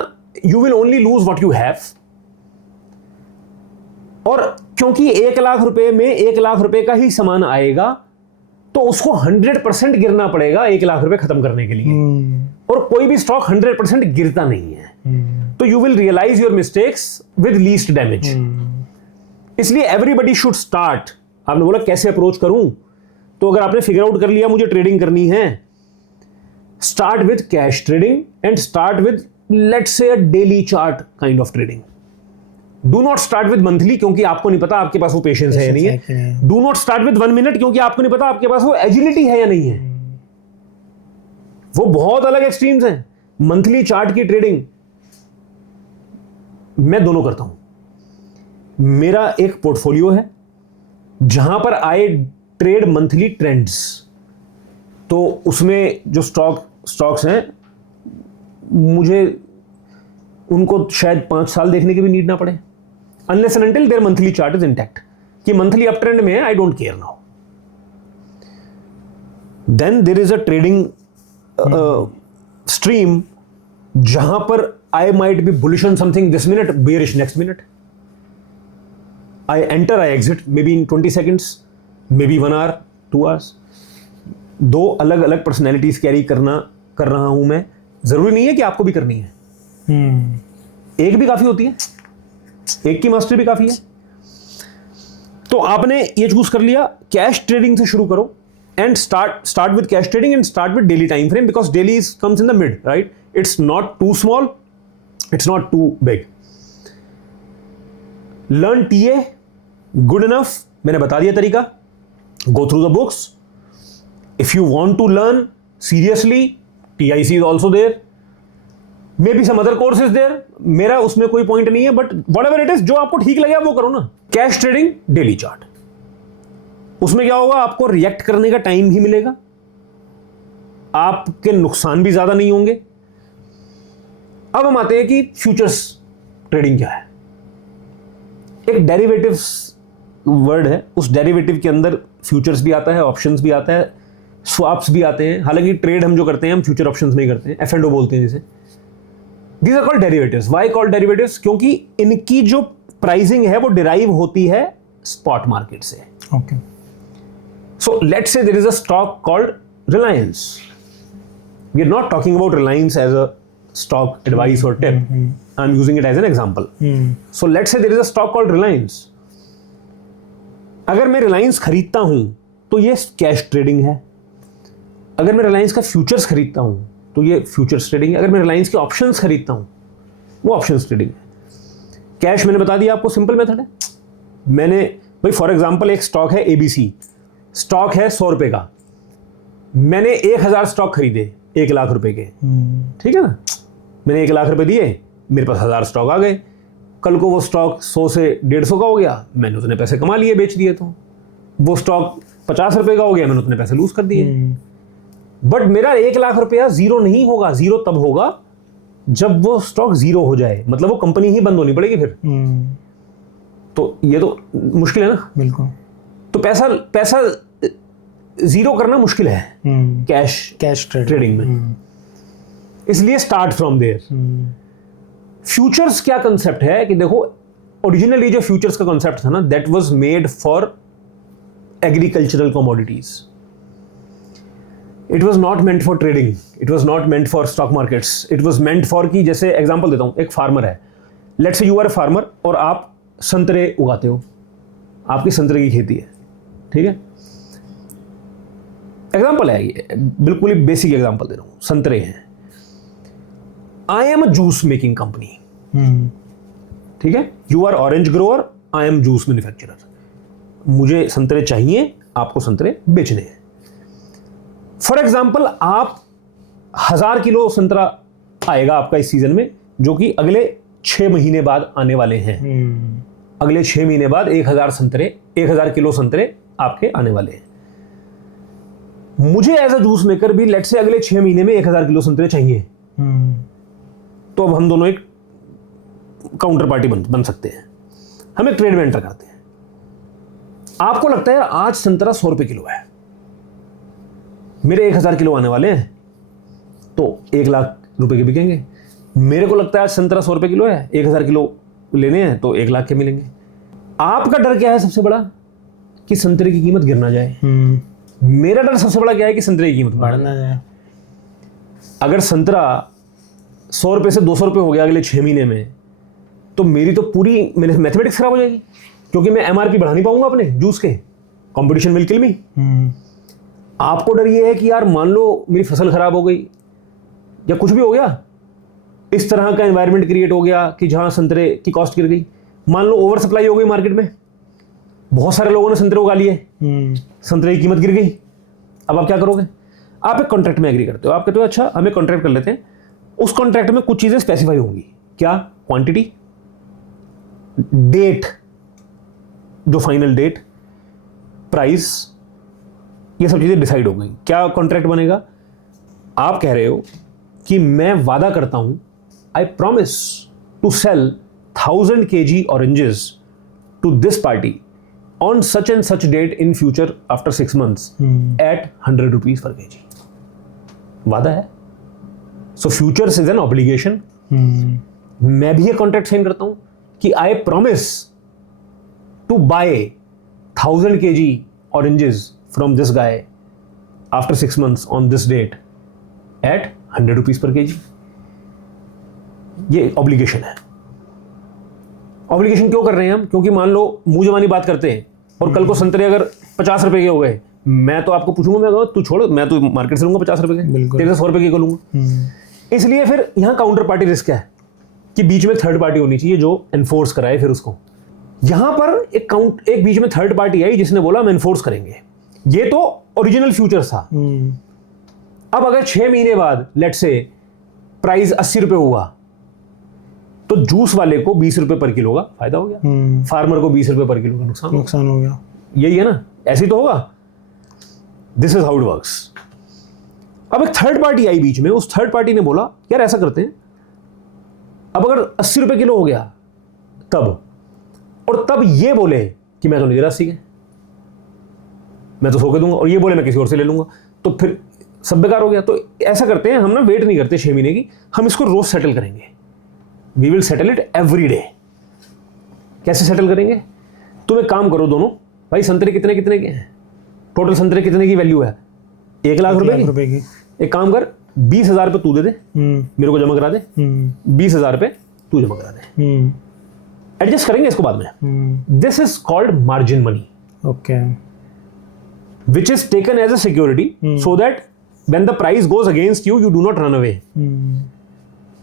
you will only lose what you have. और क्योंकि 1 लाख रुपए में 1 लाख रुपए का ही सामान आएगा, तो उसको 100% गिरना पड़ेगा 1 लाख रुपए खत्म करने के लिए. और कोई भी स्टॉक 100% गिरता नहीं है. तो you will realise your mistakes with least damage. इसलिए एवरीबडी शुड स्टार्ट. आपने बोला कैसे अप्रोच करूं, तो अगर आपने फिगर आउट कर लिया मुझे ट्रेडिंग करनी है, start with cash trading and start with let's say a daily chart kind of trading. Do not start with monthly, क्योंकि आपको नहीं पता आपके पास वो पेशेंस है या नहीं है. Do not start with 1 minute, क्योंकि आपको नहीं पता आपके पास वो एजिलिटी है या नहीं है. वो बहुत अलग एक्सट्रीम्स हैं. मंथली चार्ट की ट्रेडिंग मैं दोनों करता हूं. मेरा एक पोर्टफोलियो है जहां पर आई ट्रेड मंथली ट्रेंड्स. तो उसमें जो स्टॉक्स हैं, मुझे उनको शायद 5 साल देखने की भी नीड ना पड़े, unless and until there monthly chart is intact. कि मंथली अप ट्रेंड में है, I don't care now. Then there is a trading stream जहां पर I might be bullish on something this minute, bearish next minute. I enter, I exit, maybe in 20 seconds, maybe 1 hour, 2 hours. 2 अलग अलग पर्सनैलिटीज कैरी कर रहा हूं मैं. जरूरी नहीं है कि आपको भी करनी है. एक भी काफी होती है, एक की मास्टरी भी काफी है. तो आपने ये चूज कर लिया, कैश ट्रेडिंग से शुरू करो and start with cash trading and start with daily time frame, because daily comes in the mid, right? It's not too small, it's not too big. Learn TA, good enough. मैंने बता दिया तरीका. Go through the books. If you want to learn seriously, TIC is also there, may be some other course is there. मेरा उसमें कोई पॉइंट नहीं है, but whatever it is, जो आपको ठीक लगे आप वो करो ना. Cash trading, daily chart. उसमें क्या होगा, आपको रिएक्ट करने का टाइम भी मिलेगा, आपके नुकसान भी ज्यादा नहीं होंगे. अब हम आते हैं कि फ्यूचर्स ट्रेडिंग क्या है. एक डेरिवेटिव्स वर्ड है, उस डेरिवेटिव के अंदर फ्यूचर्स भी आता है, ऑप्शंस भी आता है, स्वाप्स भी आते हैं. हालांकि ट्रेड हम जो करते हैं हम फ्यूचर ऑप्शंस नहीं करते हैं, F&O बोलते हैं जिसे. These are called derivatives. Why called derivatives? क्योंकि इनकी जो प्राइसिंग है वो डिराइव होती है स्पॉट मार्केट से. Okay. So let's say there is a stock called Reliance. We are not talking about Reliance as a stock advice or tip. I'm using it as an example. So let's say there is a stock called Reliance. अगर मैं रिलायंस खरीदता हूं तो ये कैश ट्रेडिंग है. अगर मैं रिलायंस का फ्यूचर्स खरीदता हूं तो ये फ्यूचर्स ट्रेडिंग है. अगर मैं रिलायंस के ऑप्शंस खरीदता हूं वो ऑप्शंस ट्रेडिंग है. कैश मैंने बता दिया आपको, सिंपल मेथड है. मैंने भाई फॉर एग्जांपल एक स्टॉक है ABC, स्टॉक है 100 रुपए का. मैंने 1000 स्टॉक खरीदे 1 लाख रुपए के. ठीक है ना. मैंने 1 लाख रुपए दिए, मेरे पास 1000 स्टॉक आ गए. कल को वो स्टॉक 100 से 150 का हो गया, मैंने उतने पैसे कमा लिए बेच दिए. तो वो स्टॉक 50 रुपए का हो गया, मैंने उतने पैसे लूज कर दिए. बट मेरा 1 लाख रुपया जीरो नहीं होगा. जीरो तब होगा जब वो स्टॉक जीरो हो जाए, मतलब वो कंपनी ही बंद होनी पड़ेगी फिर. तो ये तो मुश्किल है ना. बिल्कुल. तो पैसा जीरो करना मुश्किल है कैश ट्रेडिंग में. इसलिए स्टार्ट फ्रॉम देयर. फ्यूचर्स क्या कंसेप्ट है कि देखो, ओरिजिनली जो फ्यूचर्स का कंसेप्ट था ना, that was made for agricultural commodities. It was not meant for trading, it was not meant for stock markets, it was meant for कि जैसे एग्जाम्पल देता हूँ, एक फार्मर है, let's say you are a farmer और आप संतरे उगाते हो, आपकी संतरे की खेती है, ठीक है, एग्जाम्पल है ये, बिल्कुल ही बेसिक एग्जाम्पल दे रहा हूँ, संतरे हैं, I am a juice making company, ठीक है, you are orange grower, I am juice manufacturer, मुझे संतरे चाहिए, आपको संतरे बेचने हैं। फॉर एग्जाम्पल आप 1000 किलो संतरा आएगा आपका इस सीजन में, जो कि अगले 6 महीने बाद आने वाले हैं। अगले 6 महीने बाद 1000 किलो संतरे आपके आने वाले हैं। मुझे एज अ जूस मेकर भी लेट से अगले 6 महीने में 1000 किलो संतरे चाहिए, तो अब हम दोनों एक काउंटर पार्टी बन सकते हैं, हम एक ट्रेड में एंटर करते हैं। आपको लगता है आज संतरा 100 रुपए किलो है, मेरे 1000 किलो आने वाले हैं, तो 1 लाख रुपए के बिकेंगे। मेरे को लगता है आज संतरा 100 रुपए किलो है, 1000 किलो लेने हैं तो 1 लाख के मिलेंगे। आपका डर क्या है सबसे बड़ा? कि संतरे की कीमत गिर ना जाए। मेरा डर सबसे बड़ा क्या है? कि संतरे की कीमत बढ़ ना जाए। अगर संतरा 100 रुपए से 200 रुपए हो गया अगले 6 महीने में, तो मेरी तो पूरी मैथमेटिक्स खराब हो जाएगी, क्योंकि मैं एमआरपी बढ़ा नहीं पाऊंगा अपने जूस के, कंपटीशन विल किल मी। आपको डर ये है कि यार मान लो मेरी फसल खराब हो गई या कुछ भी हो गया, इस तरह का एनवायरनमेंट क्रिएट हो गया कि जहां संतरे की कॉस्ट गिर गई, मान लो ओवर सप्लाई हो गई मार्केट में, बहुत सारे लोगों ने संतरे उगा लिए, संतरे की कीमत गिर गई, अब आप क्या करोगे? आप एक कॉन्ट्रैक्ट में एग्री करते हो, आप कहते हो अच्छा हम एक कॉन्ट्रैक्ट कर लेते हैं, उस कॉन्ट्रैक्ट में कुछ चीजें स्पेसिफाई होंगी। क्या? क्वांटिटी, डेट, जो फाइनल डेट, प्राइस, ये सब चीजें डिसाइड हो गई। क्या कॉन्ट्रैक्ट बनेगा? आप कह रहे हो कि मैं वादा करता हूं, I promise to sell 1000 kg oranges to this party on such and such date in future after 6 months at 100 rupees per kg। वादा है। So future is an obligation. मैं भी एक कॉन्ट्रैक्ट साइन करता हूं कि I promise to buy 1000 kg oranges from this guy after 6 months on this date at 100 rupees per kg। ये ऑब्लिगेशन है। ऑब्लिगेशन क्यों कर रहे हैं हम? क्योंकि मान लो मुंह जबानी बात करते हैं और कल को संतरे अगर 50 रुपए के हो गए, मैं तो आपको पूछूंगा, मैं कहूँगा तू छोड़, मैं तो मार्केट से लूंगा 50 रुपए के, तेरे से 100 रुपए के लूंगा। इसलिए फिर यहाँ काउंटर पार्टी रिस्क है कि बीच में थर्ड पार्टी होनी चाहिए जो एनफोर्स कराए फिर उसको। यहां पर एक बीच में थर्ड पार्टी आई जिसने बोला हम एनफोर्स करेंगे। ये तो ओरिजिनल फ्यूचर था। अब अगर 6 महीने बाद लेट से प्राइस 80 रुपए हुआ, तो जूस वाले को 20 रुपए पर किलो का फायदा हो गया, फार्मर को 20 रुपए पर किलो का नुकसान हो गया। यही है ना, ऐसे ही तो होगा। This is how it works. अब एक थर्ड पार्टी आई बीच में, उस थर्ड पार्टी ने बोला यार ऐसा करते हैं, अब अगर 80 रुपए किलो हो गया तब ये बोले कि मैं तो नहीं दे रहा 80 के, मैं तो 100 के दूंगा, और ये बोले मैं किसी और से ले लूंगा, तो फिर सब बेकार हो गया। तो ऐसा करते हैं हम ना, वेट नहीं करते 6 महीने की, हम इसको रोज सेटल करेंगे। We will settle it every day. कैसे सेटल करेंगे? तुम एक काम करो दोनों भाई, संतरे कितने कितने के हैं, टोटल संतरे कितने की वैल्यू है? 1 लाख रुपए की। एक काम कर, 20,000 रुपये तू दे दे, मेरे को जमा करा दे, 20,000 रुपये तू जमा करा दे, एडजस्ट करेंगे इसको बाद में। This is called margin money, okay, which is taken as a security so that when the price goes against you, you do not run away.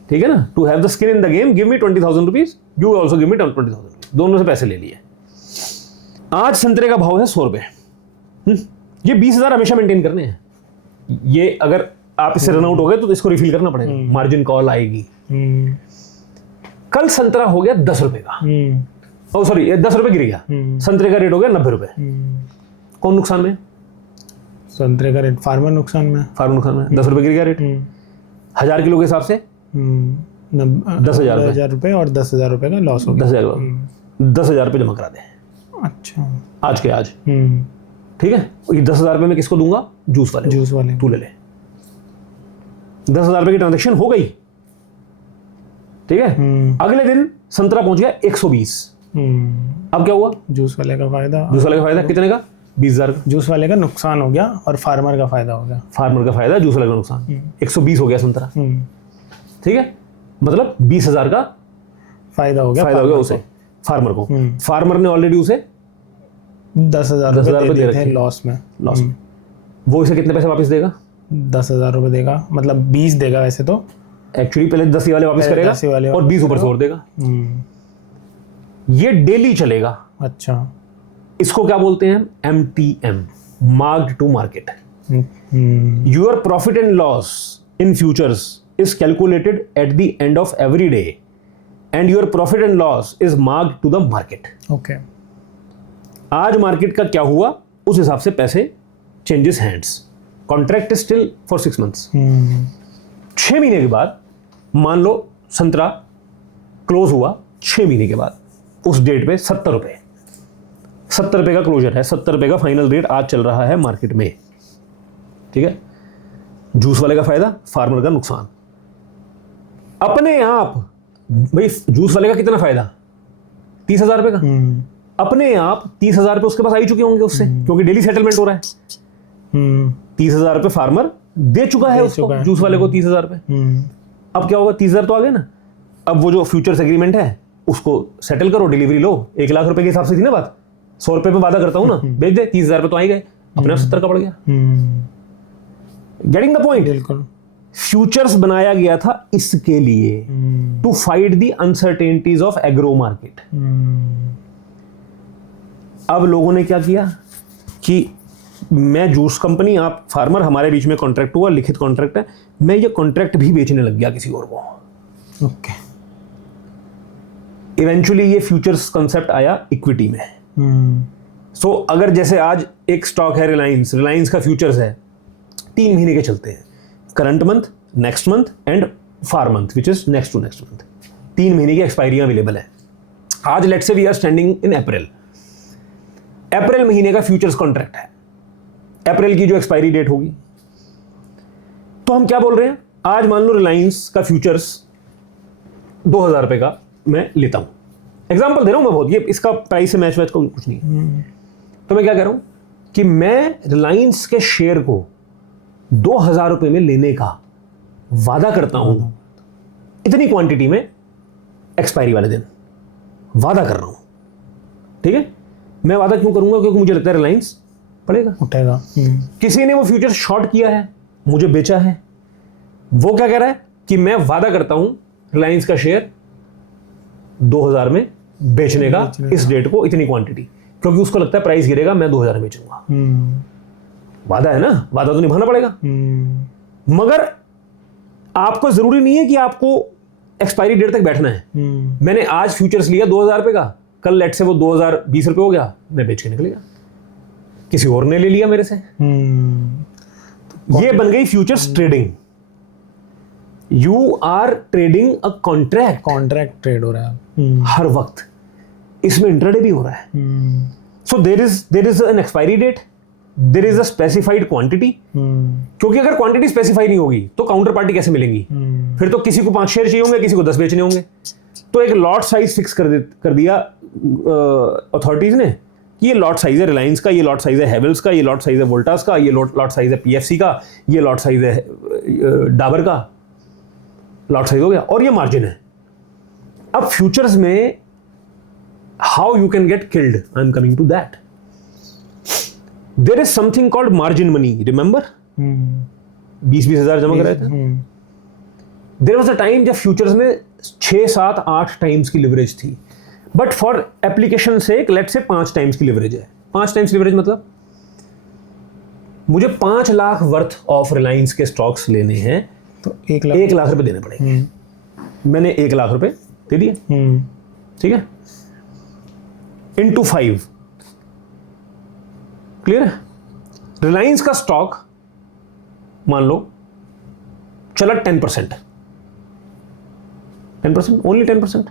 ठीक है ना? To have the skin in the game, give me 20,000 rupees, you also give me 20,000 rupees. दोनों से पैसे ले लिए। आज संतरे का भाव है 100 रुपए। ये 20,000 हमेशा मेंटेन करने हैं। ये अगर आप इससे रन आउट हो गए तो इसको रिफिल करना पड़ेगा, मार्जिन कॉल आएगी। कल संतरा हो गया 10 रुपए का, ओ सॉरी 10 रुपए गिर गया, संतरे का रेट हो गया 90 रुपए। कौन नुकसान में? संतरे का रेट, फार्मर नुकसान में। 10 रुपए गिर गया रेट। 1000 किलो के हिसाब से 10,000 रुपए और 10,000 रुपए का लॉस हो गया। 10,000 रुपए जमा करा दे। अच्छा, आज के आज, ठीक है। ये 10,000 रुपए में किसको दूंगा? जूस वाले, तू ले ले। 10,000 रुपए की ट्रांजेक्शन हो गई, ठीक है। अगले दिन संतरा पहुंच गया 120। अब क्या हुआ? जूस वाले का फायदा कितने का? 20,000 का। जूस वाले का नुकसान हो गया और फार्मर का फायदा हो गया। फार्मर का फायदा, जूस वाले का नुकसान। 120 हो गया संतरा, ठीक है, मतलब 20,000 का फायदा हो गया उसे, फार्मर को। फार्मर ने ऑलरेडी उसे 10,000 रुपए दे रखे लॉस में। वो इसे कितने पैसे वापस देगा? 10,000 रुपए देगा, मतलब 20 देगा वैसे तो। एक्चुअली पहले 10 वाले वापस करेगा और 20 ऊपर से और देगा। ये डेली चलेगा। अच्छा, इसको क्या बोलते हैं? MTM, marked to market. Your profit and loss in futures is calculated at the end of every day and your profit and loss is marked to the market. Okay, आज मार्केट का क्या हुआ उस हिसाब से पैसे changes hands. Contract is still for 6 months. 6 महीने के बाद मान लो संतरा क्लोज हुआ 6 महीने के बाद, उस डेट पे 70 रुपए, 70 रुपए का क्लोजर है, 70 रुपए का फाइनल रेट आज चल रहा है मार्केट में, ठीक है। जूस वाले का फायदा, फार्मर का नुकसान। अपने आप भाई जूस वाले का कितना फायदा? 30,000 रुपए का। अपने आप 30,000 रुपए उसके पास आ ही चुके होंगे उससे, क्योंकि डेली सेटलमेंट हो रहा है। 30,000 रुपए फार्मर दे चुका है उसको, जूस वाले को 30,000 रुपए। अब क्या होगा? 30,000 तो आ गए ना। अब वो जो फ्यूचर्स एग्रीमेंट है उसको सेटल करो, डिलीवरी लो। 1 लाख रुपए के हिसाब से थी ना बात, 100 रुपए पे वादा करता हूं ना, भेज दे, 30,000 रुपए तो आ ही गए, अपने आप 70 का पड़ गया। Getting the point? बिल्कुल। फ्यूचर्स बनाया गया था इसके लिए, to fight the uncertainties of agro market. अब लोगों ने क्या किया कि मैं जूस कंपनी, आप फार्मर, हमारे बीच में कॉन्ट्रैक्ट हुआ, लिखित कॉन्ट्रैक्ट है, मैं ये कॉन्ट्रैक्ट भी बेचने लग गया किसी और को। ओके। इवेंचुअली ये फ्यूचर्स कंसेप्ट आया इक्विटी में। सो अगर जैसे आज एक स्टॉक है रिलायंस का फ्यूचर्स है, 3 महीने के चलते हैं, current month, next month and far month which is next to next month. 3 महीने की एक्सपायरियां अवेलेबल है। आज let's say we are standing in April महीने का फ्यूचर्स कॉन्ट्रैक्ट है, अप्रैल की जो एक्सपायरी डेट होगी। तो हम क्या बोल रहे हैं? आज मान लो रिलायंस का फ्यूचर्स 2,000 रुपए का मैं लेता हूं, एग्जांपल दे रहा हूं मैं बहुत, ये इसका प्राइस से मैच का कुछ नहीं है। तो मैं क्या कह रहा हूं कि मैं रिलायंस के शेयर को 2,000 रुपए में लेने का वादा करता हूं, इतनी क्वांटिटी में, एक्सपायरी वाले दिन वादा कर रहा हूं, ठीक है। मैं वादा क्यों करूंगा? क्योंकि मुझे लगता है रिलायंस पड़ेगा, उठेगा। किसी ने वो फ्यूचर शॉर्ट किया है, मुझे बेचा है, वो क्या कह रहा है कि मैं वादा करता हूं रिलायंस का शेयर 2,000 में बेचने का इस डेट को, इतनी क्वांटिटी, क्योंकि उसको लगता है प्राइस गिरेगा, मैं 2,000 में बेचूंगा। वादा है ना, वादा तो निभाना पड़ेगा। मगर आपको जरूरी नहीं है कि आपको एक्सपायरी डेट तक बैठना है। मैंने आज फ्यूचर्स लिया 2,000 रुपए का, कल लेट से वो 2,020 रुपए हो गया, मैं बेच के निकलेगा, किसी और ने ले लिया मेरे से। ये बन गई futures trading. You are trading a contract trade हो रहा है हर वक्त, इसमें इंट्राडे भी हो रहा है। So there is an expiry date, there is a specified quantity. क्योंकि अगर क्वांटिटी स्पेसिफाई नहीं होगी तो काउंटर पार्टी कैसे मिलेंगी? फिर तो किसी को 5 शेयर चाहिए होंगे, किसी को 10 बेचने होंगे। तो एक लॉट साइज फिक्स कर दिया अथॉरिटीज ने कि ये लॉट साइज है रिलायंस का, ये लॉट साइज है हैवेल्स का, ये लॉट साइज है वोल्टास का, ये लॉट साइज है पीएफसी का, ये लॉट साइज है डाबर का, लॉट साइज हो गया, और ये मार्जिन है। अब फ्यूचर्स में how you can get killed, I am coming to that. There is something called margin money, remember? 20-20 हजार जमा कर रहे थे। देयर वाज अ टाइम जब फ्यूचर्स में 6, 7, 8 टाइम्स की लिवरेज थी, बट फॉर एप्लीकेशन से लेट से 5 टाइम्स की लिवरेज है। 5 टाइम्स लिवरेज मतलब मुझे 5 लाख वर्थ ऑफ रिलायंस के स्टॉक्स लेने हैं तो 1 लाख रुपए देने पड़ेंगे। मैंने 1 लाख रुपए दे दिए, ठीक है, इंटू 5, क्लियर है। रिलायंस का स्टॉक मान लो चला 10%, ओनली 10%।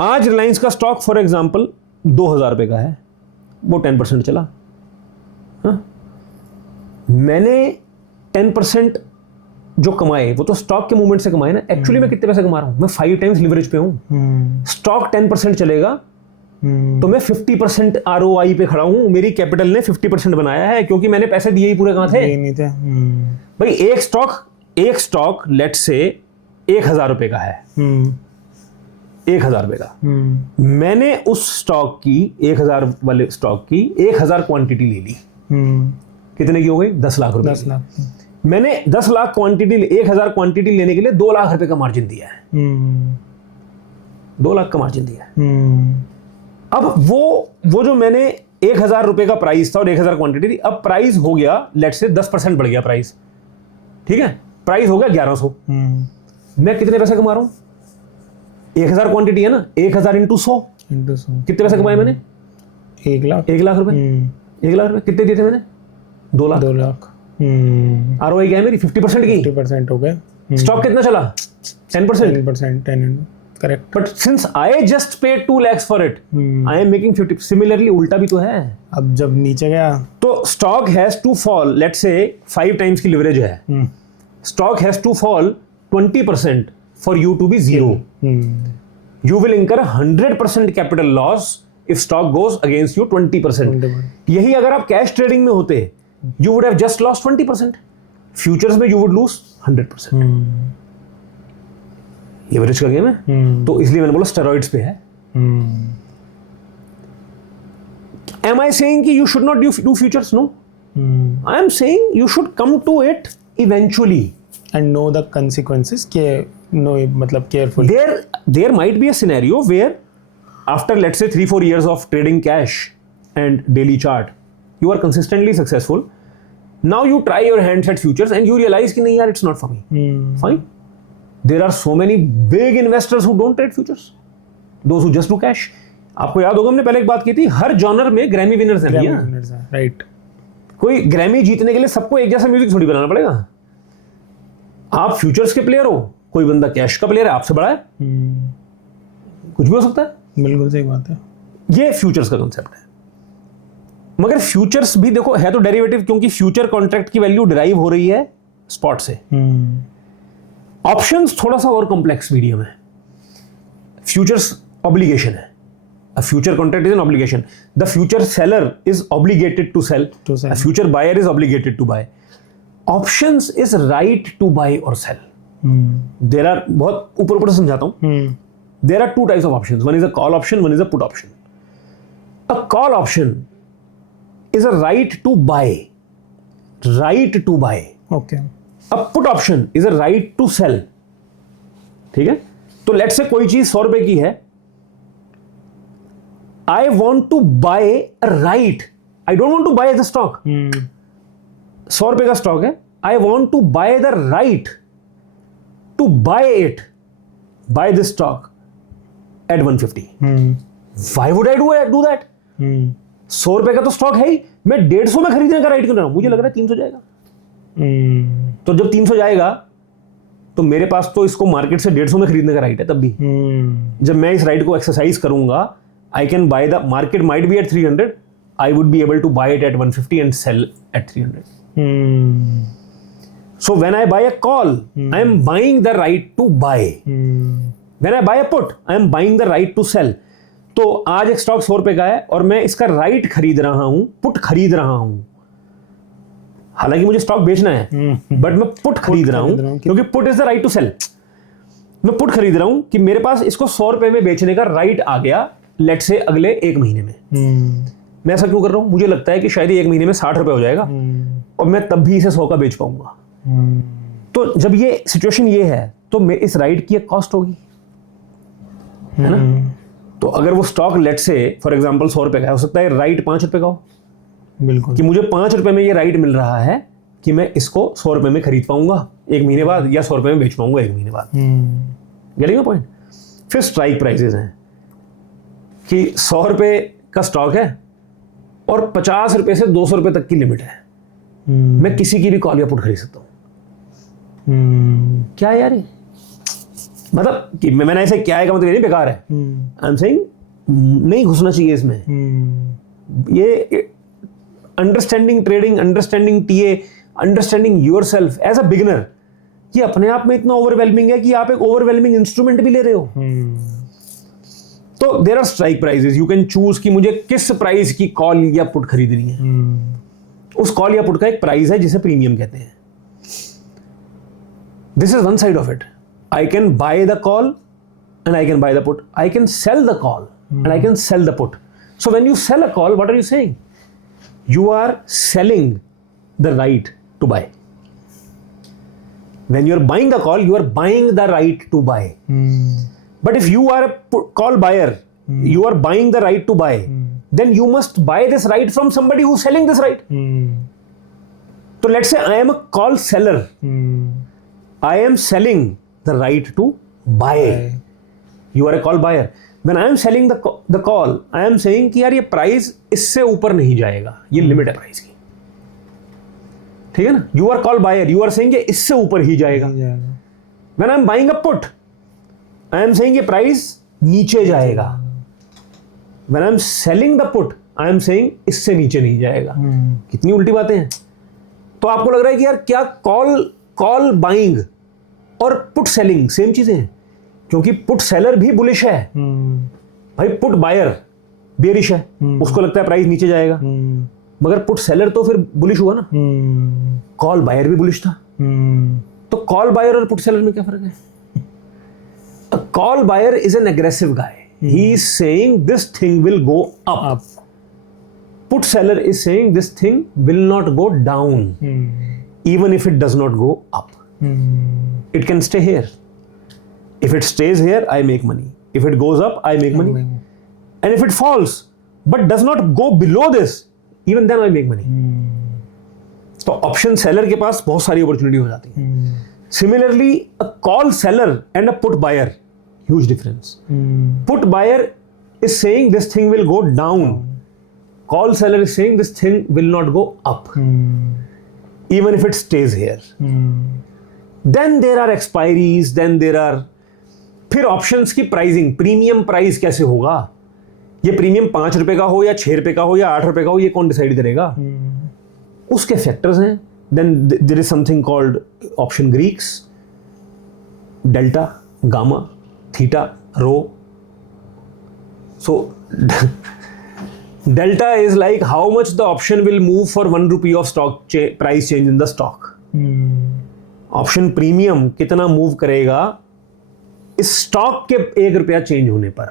आज रिलायंस का स्टॉक फॉर एग्जांपल 2,000 रुपए का है, वो 10% चला। हाँ? मैंने 10% जो कमाए वो तो स्टॉक के मूवमेंट से कमाए ना। एक्चुअली मैं कितने पैसे कमा रहा हूं? मैं 5 टाइम्स लिवरेज पे हूं। स्टॉक 10% चलेगा तो मैं 50% ROI पे खड़ा हूं, मेरी कैपिटल ने 50% बनाया है, क्योंकि मैंने पैसे दिए ही पूरे कहां थे, ये नहीं थे। भाई एक स्टॉक लेट से 1,000 रुपए का है, 1,000 रुपए का, मैंने उस स्टॉक की 1,000 वाले स्टॉक की 1,000 क्वांटिटी ले ली, कितने की हो गई? 10 लाख रुपए। 10 लाख। मैंने 10 लाख क्वांटिटी 1,000 क्वांटिटी लेने के लिए 2 लाख रुपए का मार्जिन दिया है, 2 लाख का मार्जिन दिया है। अब वो जो मैंने 1,000 रुपए का प्राइस था और 1,000 क्वांटिटी थी, अब प्राइस हो गया लेट से 10% बढ़ गया प्राइस, ठीक है, प्राइस हो गया 1100। मैं कितने पैसे कमा रहा हूं? 1,000 क्वांटिटी है ना, 1,000 इंटू 100, कितने पैसे कमाए मैंने? 1 लाख। 1 लाख रुपए। 1 लाख रुपए कितने दिए थे मैंने? 2 लाख। 2 लाख। ROI क्या है मेरी? 50% की। 50% हो गए। स्टॉक कितना चला? 10%। 10%, correct. But since I just paid 2 lakhs for it, I am making 50। Similarly उल्टा भी तो है। अब जब नीचे गया तो stock has to fall, let's say 5 times की लिवरेज है, stock has to fall 20% for you to be 0। You will incur 100% capital loss if stock goes against you 20%. यही अगर आप कैश ट्रेडिंग में होते, you would have just lost 20%. Futures में you would lose 100%. लेवरेज का गेम है, तो इसलिए मैंने बोला स्टेरॉइड्स पे है। Am I saying कि you should not do futures? No. I am saying you should come to it eventually. And know the consequences, मतलब carefully. There might be a scenario where after let's say 3-4 years of trading cash and daily chart, you are consistently successful. Now you try your hands at futures and you realize कि नहीं यार, it's not for me. Fine. There are so many big investors who don't trade futures. Those who just do cash. आपको याद होगा हमने पहले एक बात की थी, हर जॉनर में ग्रैमी विनर्स हैं भैया। राइट। कोई ग्रैमी जीतने के लिए सबको एक जैसा म्यूजिक थोड़ी बनाना पड़ेगा। आप फ्यूचर्स के प्लेयर हो, कोई बंदा कैश का प्लेयर है, आपसे बड़ा है, कुछ भी हो सकता है। बिल्कुल सही बात है। ये फ्यूचर्स का कांसेप्ट है। मगर फ्यूचर्स भी देखो है तो डेरिवेटिव, क्योंकि फ्यूचर कॉन्ट्रैक्ट की वैल्यू डिराइव हो रही है स्पॉट से। ऑप्शंस थोड़ा सा और कॉम्प्लेक्स मीडियम है। फ्यूचर्स ऑब्लिगेशन है, a future contract is an obligation. The future seller is obligated to sell, a future buyer is obligated to buy. Options is right to buy और सेल। देयर आर, बहुत ऊपर से समझाता हूं, there are 2 types of options. One is a call option, one is a put option. A call option is a right to buy, right to buy. Okay. A put option is a right to sell. ठीक है, तो लेट्स से कोई चीज 100 रुपए की है, I want to buy a right, I don't want to buy the stock. 100 रुपए का स्टॉक है, I want to buy the right to buy it, buy this stock at 150. Why would I do that? 100 रुपए का तो स्टॉक है ही, मैं 150 में खरीदने का राइट क्यों ले रहा हूं? मुझे लग रहा है 300 जाएगा। तो जब 300 जाएगा तो मेरे पास तो इसको मार्केट से 150 में खरीदने का राइट है। तब भी जब मैं इस राइट को एक्सरसाइज करूंगा, I can buy, the market might be at 300, I would be able to buy it at 150 and sell at 300. So when I buy a call, I am buying the right to buy. When I buy a put, I am buying the right to sell. तो आज एक स्टॉक 100 रुपए का है और मैं इसका राइट खरीद रहा हूं, पुट खरीद रहा हूं। हालांकि मुझे स्टॉक बेचना है, बट मैं पुट खरीद रहा हूं, क्योंकि put is the right to sell. मैं पुट खरीद रहा हूं कि मेरे पास इसको 100 रुपए में बेचने का राइट आ गया, लेट से अगले 1 महीने में। मैं ऐसा क्यों कर रहा हूं? मुझे लगता है कि शायद 1 महीने में 60 रुपए हो जाएगा और मैं तब भी इसे 100 का बेच पाऊंगा। तो जब ये सिचुएशन ये है, तो इस राइट की एक कॉस्ट होगी, है ना? तो अगर वो स्टॉक लेट से फॉर एग्जांपल 100 रुपए का है, हो सकता है राइट 5 रुपए का हो। बिल्कुल, कि मुझे 5 रुपए में ये राइट मिल रहा है कि मैं इसको 100 रुपए में खरीद पाऊंगा 1 महीने बाद, या 100 रुपए में बेच पाऊंगा 1 महीने बाद। Getting the point? फिर स्ट्राइक प्राइसेस हैं कि 100 रुपए का स्टॉक है और 50 रुपए से 200 रुपए तक की लिमिट है। मैं किसी की भी कॉल या पुट खरीद सकता हूँ। क्या यार ये? मतलब कि मैंने ऐसे क्या है का मतलब ये नहीं बेकार है। आई एम सेइंग नहीं घुसना चाहिए इसमें। ये understanding trading, understanding TA, understanding yourself as a beginner, ये अपने आप में इतना ओवरवेलमिंग है कि आप एक ओवरवेलमिंग इंस्ट्रूमेंट भी ले रहे हो। तो so there are strike prices, you can choose कि मुझे किस प्राइस की कॉल या पुट खरीदनी है। उस कॉल या पुट का एक प्राइस है जिसे प्रीमियम कहते हैं। This is one side of it. I can by the call and I can buy the put. I can sell the call and I can sell the put. So when you sell a call, what are you saying? You are selling the right to buy. When you are buying the call, you are buying the right to buy. But if you are a call buyer, you are buying the right to buy, then you must buy this right from somebody who's selling this right. So let's say I am a call seller. I am selling the right to buy. You are a call buyer. When I am selling the call, I am saying कि यार ये प्राइस इससे ऊपर नहीं जाएगा, ये लिमिट है प्राइस की, ठीक है ना। You are call buyer, you are saying ये इससे ऊपर ही जाएगा। When I am buying a put, I am saying ये प्राइस नीचे जाएगा। When I am selling the put, I am saying इससे नीचे नहीं जाएगा। कितनी उल्टी बातें हैं। तो आपको लग रहा है कि यार क्या कॉल बाइंग और पुट सेलिंग सेम चीजें हैं? क्योंकि पुट सेलर भी बुलिश है भाई, पुट बायर बेरिश है, उसको लगता है प्राइस नीचे जाएगा, मगर पुट सेलर तो फिर बुलिश हुआ ना। कॉल बायर भी बुलिश था। तो कॉल बायर और पुट सेलर में क्या फर्क है? Call buyer is an aggressive guy, he is saying this thing will go up. Put seller is saying this thing will not go down, even if it does not go up, it can stay here. If it stays here, I make money. If it goes up, I make money. And if it falls, but does not go below this, even then I make money. तो ऑप्शन सेलर के पास बहुत सारी अपॉर्चुनिटी हो जाती है। Similarly, a call seller and a put buyer, huge difference. Put buyer is saying this thing will go down. Call seller is saying this thing will not go up, even if it stays here. Then there are expiries, then there are फिर ऑप्शंस की प्राइसिंग, प्रीमियम प्राइस कैसे होगा? ये प्रीमियम 5 रुपए का हो या 6 रुपए का हो या 8 रुपए का हो, ये कौन डिसाइड करेगा? उसके फैक्टर्स हैं। Then there is something called option greeks, delta, gamma, theta, rho. So delta is like how much the option will move for 1 rupee of stock price change in the stock. Option premium कितना मूव करेगा इस स्टॉक के 1 रुपया चेंज होने पर।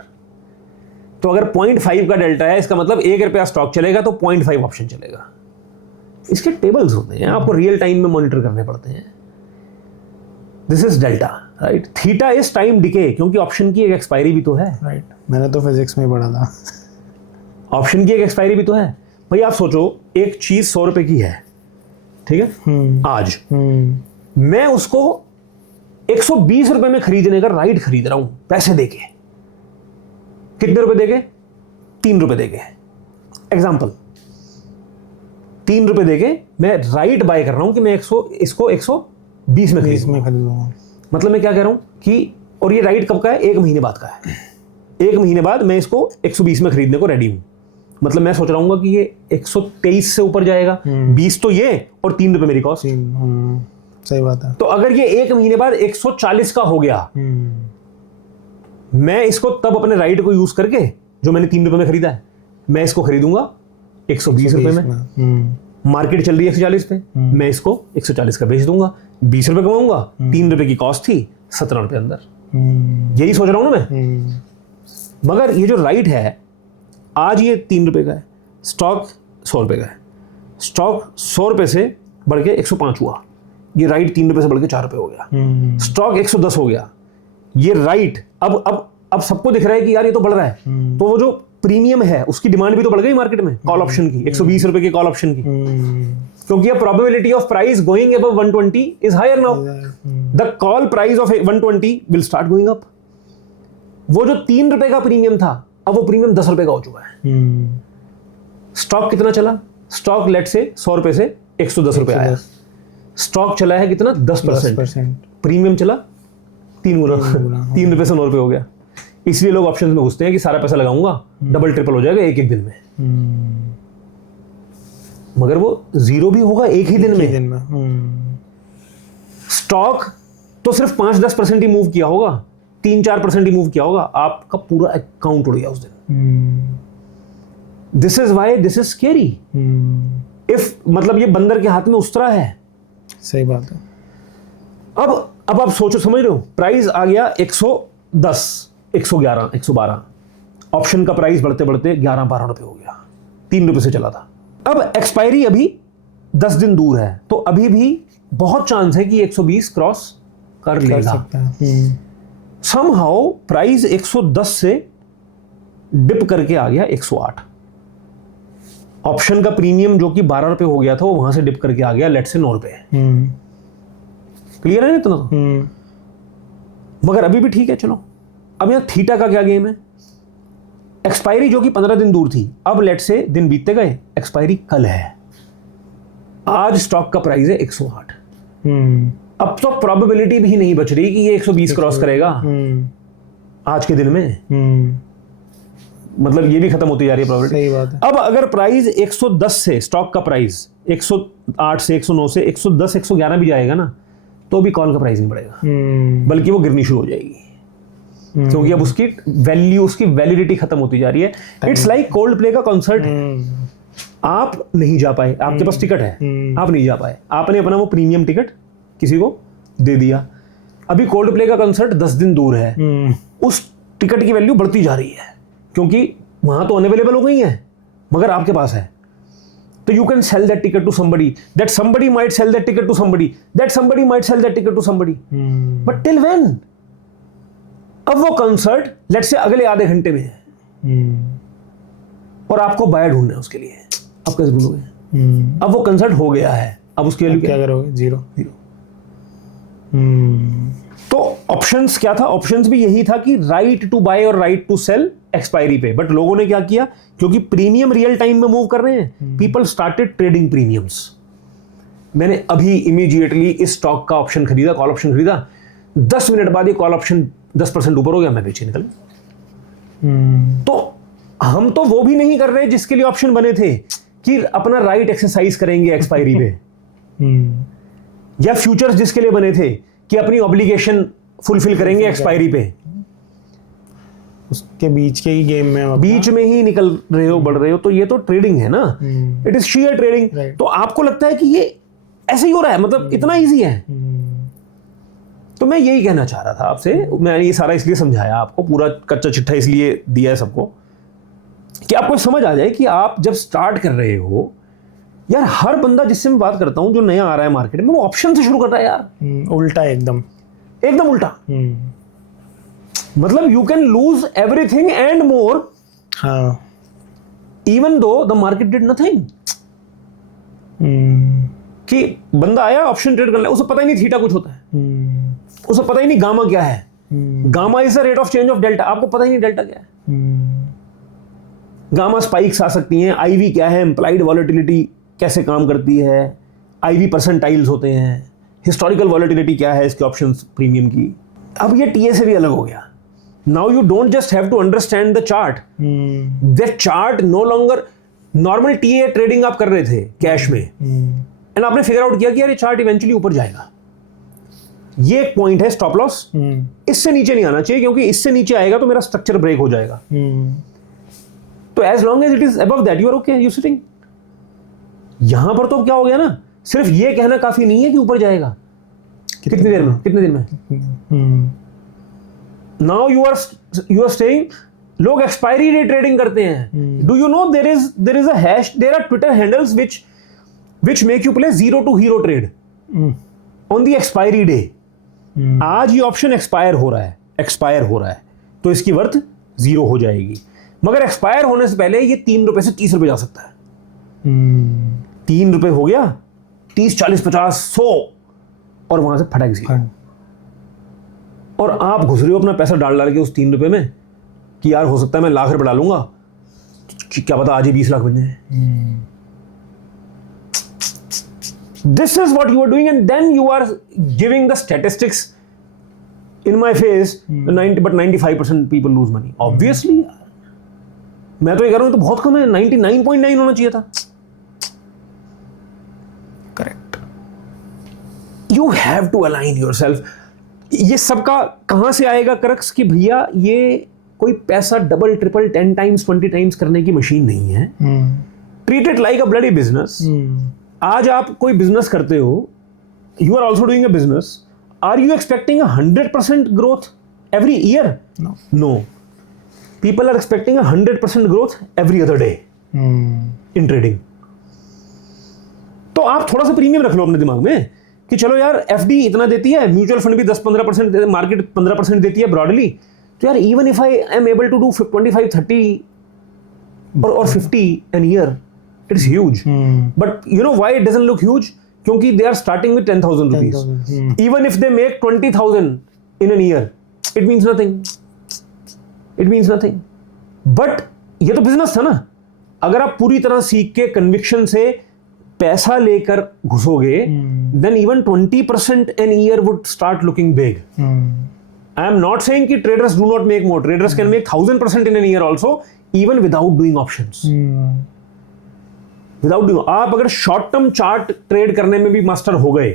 तो अगर 0.5 का डेल्टा है, इसका मतलब 1 रुपया स्टॉक चलेगा तो 0.5 ऑप्शन चलेगा। इसके टेबल्स होते हैं, आपको रियल टाइम में मॉनिटर करने पड़ते हैं। This is delta, right. Theta is time decay, क्योंकि ऑप्शन की एक एक्सपायरी भी तो है, राइट। मैंने तो फिजिक्स में पढ़ा था। ऑप्शन की एक एक्सपायरी भी तो है भाई। आप सोचो एक चीज 100 रुपए की है, ठीक है, आज मैं उसको 120 रुपए में खरीदने का राइट खरीद रहा हूं, पैसे देके। कितने रुपए देके? 3 रुपए देके। एग्जाम्पल, 3 रुपए देके मैं राइट बाय कर रहा हूं कि मैं इसको 120 में खरीदूंगा। मतलब मैं क्या कह रहा हूं कि, और ये राइट कब का है? 1 महीने बाद का है। 1 महीने बाद मैं इसको 120 में खरीदने को रेडी हूं। मतलब मैं सोच रहा हूँ कि ये 123 से ऊपर जाएगा, 20 तो ये और 3 रुपए मेरी कॉस्ट। सही बात है। तो अगर ये 1 महीने बाद 140 का हो गया, मैं इसको तब अपने राइट को यूज करके, जो मैंने 3 रुपए में खरीदा है, मैं इसको खरीदूंगा 120 रुपए में। मार्केट चल रही है 140 पे, मैं इसको 140 का बेच दूंगा, 20 रुपए कमाऊंगा। 3 रुपए की कॉस्ट थी, 17 रुपए अंदर। यही सोच रहा हूं ना मैं। मगर ये जो राइट है, आज ये 3 रुपए का है, स्टॉक 100 रुपए का है, स्टॉक 100 रुपए से बढ़ के 105 हुआ, ये राइट 3 रुपए से बढ़ के 4 रुपए हो गया। स्टॉक 110 हो गया, ये राइट अब सबको दिख रहा है कि यार ये तो बढ़ रहा है। तो वो जो प्रीमियम है उसकी डिमांड भी तो बढ़ गई मार्केट में, कॉल ऑप्शन की, 120 रुपए की कॉल ऑप्शन की, क्योंकि अब probability of price going above 120 is higher now. The call price of 120 will start going up. वो जो 3 रुपए का प्रीमियम था, अब वो प्रीमियम 10 रुपए का हो चुका है। स्टॉक कितना चला? स्टॉक लेट से 100 रुपए से 110 रुपए आया। स्टॉक चला है कितना? 10%। प्रीमियम चला 3 गुना, 3 रुपए से 9 रुपए हो गया। इसलिए लोग ऑप्शन में घुसते हैं कि सारा पैसा लगाऊंगा, डबल ट्रिपल हो जाएगा एक दिन में। मगर वो जीरो भी होगा एक ही दिन में। स्टॉक तो सिर्फ 5-10% ही मूव किया होगा, 3-4% ही मूव किया होगा, आपका पूरा अकाउंट उड़ गया उस दिन। This is why this is scary. If मतलब ये बंदर के हाथ में उस्तरा है। सही बात है। अब आप सोचो, समझ रहे हो, प्राइस आ गया 110, 111, 112, ऑप्शन का प्राइस बढ़ते बढ़ते 11-12 रुपए हो गया, 3 रुपए से चला था। अब एक्सपायरी अभी 10 दिन दूर है, तो अभी भी बहुत चांस है कि 120 क्रॉस कर लेगा। समहाउ प्राइस 110 से डिप करके आ गया 108। ऑप्शन का प्रीमियम जो कि 12 रुपए हो गया था, वो वहां से डिप करके आ गया लेट से 9 रुपए। क्लियर है इतना? मगर अभी भी ठीक है। चलो अब यहां थीटा का क्या गेम है? एक्सपायरी जो कि 15 दिन दूर थी, अब लेट से दिन बीतते गए, एक्सपायरी कल है, आज स्टॉक का प्राइस है 108। अब तो प्रोबेबिलिटी भी नहीं बच रही कि ये 120 क्रॉस करेगा आज के दिन में। मतलब ये भी खत्म होती जा रही है प्रोबेबिलिटी। सही बात है। अब अगर प्राइस 110 से, स्टॉक का प्राइस 108 से 109 से 110 111 भी जाएगा ना, तो भी कॉल का प्राइस नहीं बढ़ेगा, बल्कि वो गिरनी शुरू हो जाएगी, क्योंकि अब उसकी वैल्यू, उसकी वैलिडिटी खत्म होती जा रही है। इट्स लाइक कोल्ड प्ले का कॉन्सर्ट है, आप नहीं जा पाए, आपके पास टिकट है, आप नहीं जा पाए, आपने अपना वो प्रीमियम टिकट किसी को दे दिया। अभी कोल्ड प्ले का कॉन्सर्ट 10 दिन दूर है, उस टिकट की वैल्यू बढ़ती जा रही है, क्योंकि वहां तो अनअवेलेबल हो गई है, मगर आपके पास है। तो you can sell that ticket to somebody, that somebody might sell that ticket to somebody, that somebody might sell that ticket to somebody, but till when? अब वो कंसर्ट लेट से अगले आधे घंटे में है, और आपको बायर ढूंढना है उसके लिए, आप कैसे ढूंढोगे? अब वो कंसर्ट हो गया है, अब उसके लिए क्या करोगे? जीरो। तो ऑप्शंस क्या था? ऑप्शंस भी यही था कि राइट टू बाय और राइट टू सेल एक्सपायरी पे, बट लोगों ने क्या किया, क्योंकि प्रीमियम रियल टाइम में मूव कर रहे हैं, पीपल स्टार्टेड ट्रेडिंग प्रीमियम्स। मैंने अभी इमीडिएटली इस स्टॉक का ऑप्शन खरीदा, कॉल ऑप्शन खरीदा, 10 मिनट बाद ये कॉल ऑप्शन 10% ऊपर हो गया, मैं बेचे निकल। तो हम तो वो भी नहीं कर रहे जिसके लिए ऑप्शन बने थे, कि अपना राइट एक्सरसाइज करेंगे एक्सपायरी पे, या फ्यूचर्स जिसके लिए बने थे कि अपनी ऑब्लिगेशन फुलफिल करेंगे एक्सपायरी पे। उसके बीच के ही गेम में, बीच में ही निकल रहे हो, बढ़ रहे हो, तो ये तो ट्रेडिंग है ना, इट इज शेयर ट्रेडिंग। तो आपको लगता है कि ये ऐसे ही हो रहा है, मतलब इतना इजी है। तो मैं यही कहना चाह रहा था आपसे, मैंने ये सारा इसलिए समझाया आपको, पूरा कच्चा चिट्ठा इसलिए दिया है सबको, कि आपको समझ आ जाए कि आप जब स्टार्ट कर रहे हो, यार हर बंदा जिससे मैं बात करता हूं जो नया आ रहा है मार्केट में, वो ऑप्शन से शुरू करता है यार। उल्टा, एकदम उल्टा। मतलब you can lose everything and more, even though the market did nothing. कि बंदा आया ऑप्शन ट्रेड करने, उसे पता ही नहीं थीटा कुछ होता है, उसे पता ही नहीं गामा क्या है, gamma is the rate of change of delta, आपको पता ही नहीं डेल्टा क्या है। गामा स्पाइक्स आ सकती हैं, आईवी क्या है, इंप्लाइड वॉलेटिलिटी कैसे काम करती है, आईवी परसेंटाइल्स होते हैं, हिस्टोरिकल वॉलेटिलिटी क्या है इसके ऑप्शंस प्रीमियम की। अब ये टीए से भी अलग हो गया। Now you don't just have to understand the chart, that chart no longer, normal TA trading आप कर रहे थे कैश में, एंड आपने फिगर आउट किया कि यार ये चार्ट इवेंचुअली ऊपर जाएगा, ये एक पॉइंट है स्टॉप लॉस, इससे नीचे नहीं आना चाहिए, क्योंकि इससे नीचे आएगा तो मेरा स्ट्रक्चर ब्रेक हो जाएगा। तो as long as it is above that you are okay, you sitting. यहां पर तो क्या हो गया ना, सिर्फ ये कहना काफी नहीं है कि ऊपर जाएगा, कितनी देर में, कितने दिन में। नाउ यू आर स्टेइंग, लोग एक्सपायरी डे ट्रेडिंग करते हैं। Do you know there is a hash, there are Twitter handles which make you play zero to hero trade on the expiry day. आज ये ऑप्शन एक्सपायर हो रहा है, तो इसकी वर्थ 0 हो जाएगी, मगर एक्सपायर होने से पहले ये 3 रुपए से 30 रुपए जा सकता है। 3 रुपए हो गया, 30, 40, 50, 100, और वहां से फटक गया, और आप घुस रहे हो अपना पैसा डाल के उस 3 रुपए में, कि यार हो सकता है मैं लाख रुपए डालूंगा, क्या पता आज ही 20 लाख बन जाए। This is what you are doing, and then you are giving the statistics in my face. 95% people lose money. Obviously, मैं तो ये कह रहा हूँ, तो बहुत कम है, 99.9 होना चाहिए था। Correct. You have to align yourself. ये सबका कहां से आएगा क्रक्स कि भैया ये कोई पैसा डबल ट्रिपल 10 टाइम्स 20 टाइम्स करने की मशीन नहीं है. Treat it like a bloody business. आज आप कोई बिजनेस करते हो, you are also doing a business. Are you expecting 100% growth every year? No. People are expecting 100% growth every other day in trading. तो आप थोड़ा सा प्रीमियम रख लो अपने दिमाग में कि चलो यार एफडी इतना देती है, म्यूचुअल फंड भी 10-15% देती है, मार्केट 15% देती है ब्रॉडली. तो यार even if I am able to do 25-30 और 50 an year, it is huge. But you know why it doesn't look huge? क्योंकि they are starting with 10,000 rupees. Even if they make 20,000 in an year, it means nothing. It means nothing. But ये तो बिजनेस था ना. अगर आप पूरी तरह सीख के कन्विक्शन से पैसा लेकर घुसोगे, then even 20% an year would start looking big. I am not saying कि traders do not make more. Traders can make 1000% in an year also, even without doing options. Without doing. आप अगर शॉर्ट टर्म चार्ट ट्रेड करने में भी मास्टर हो गए,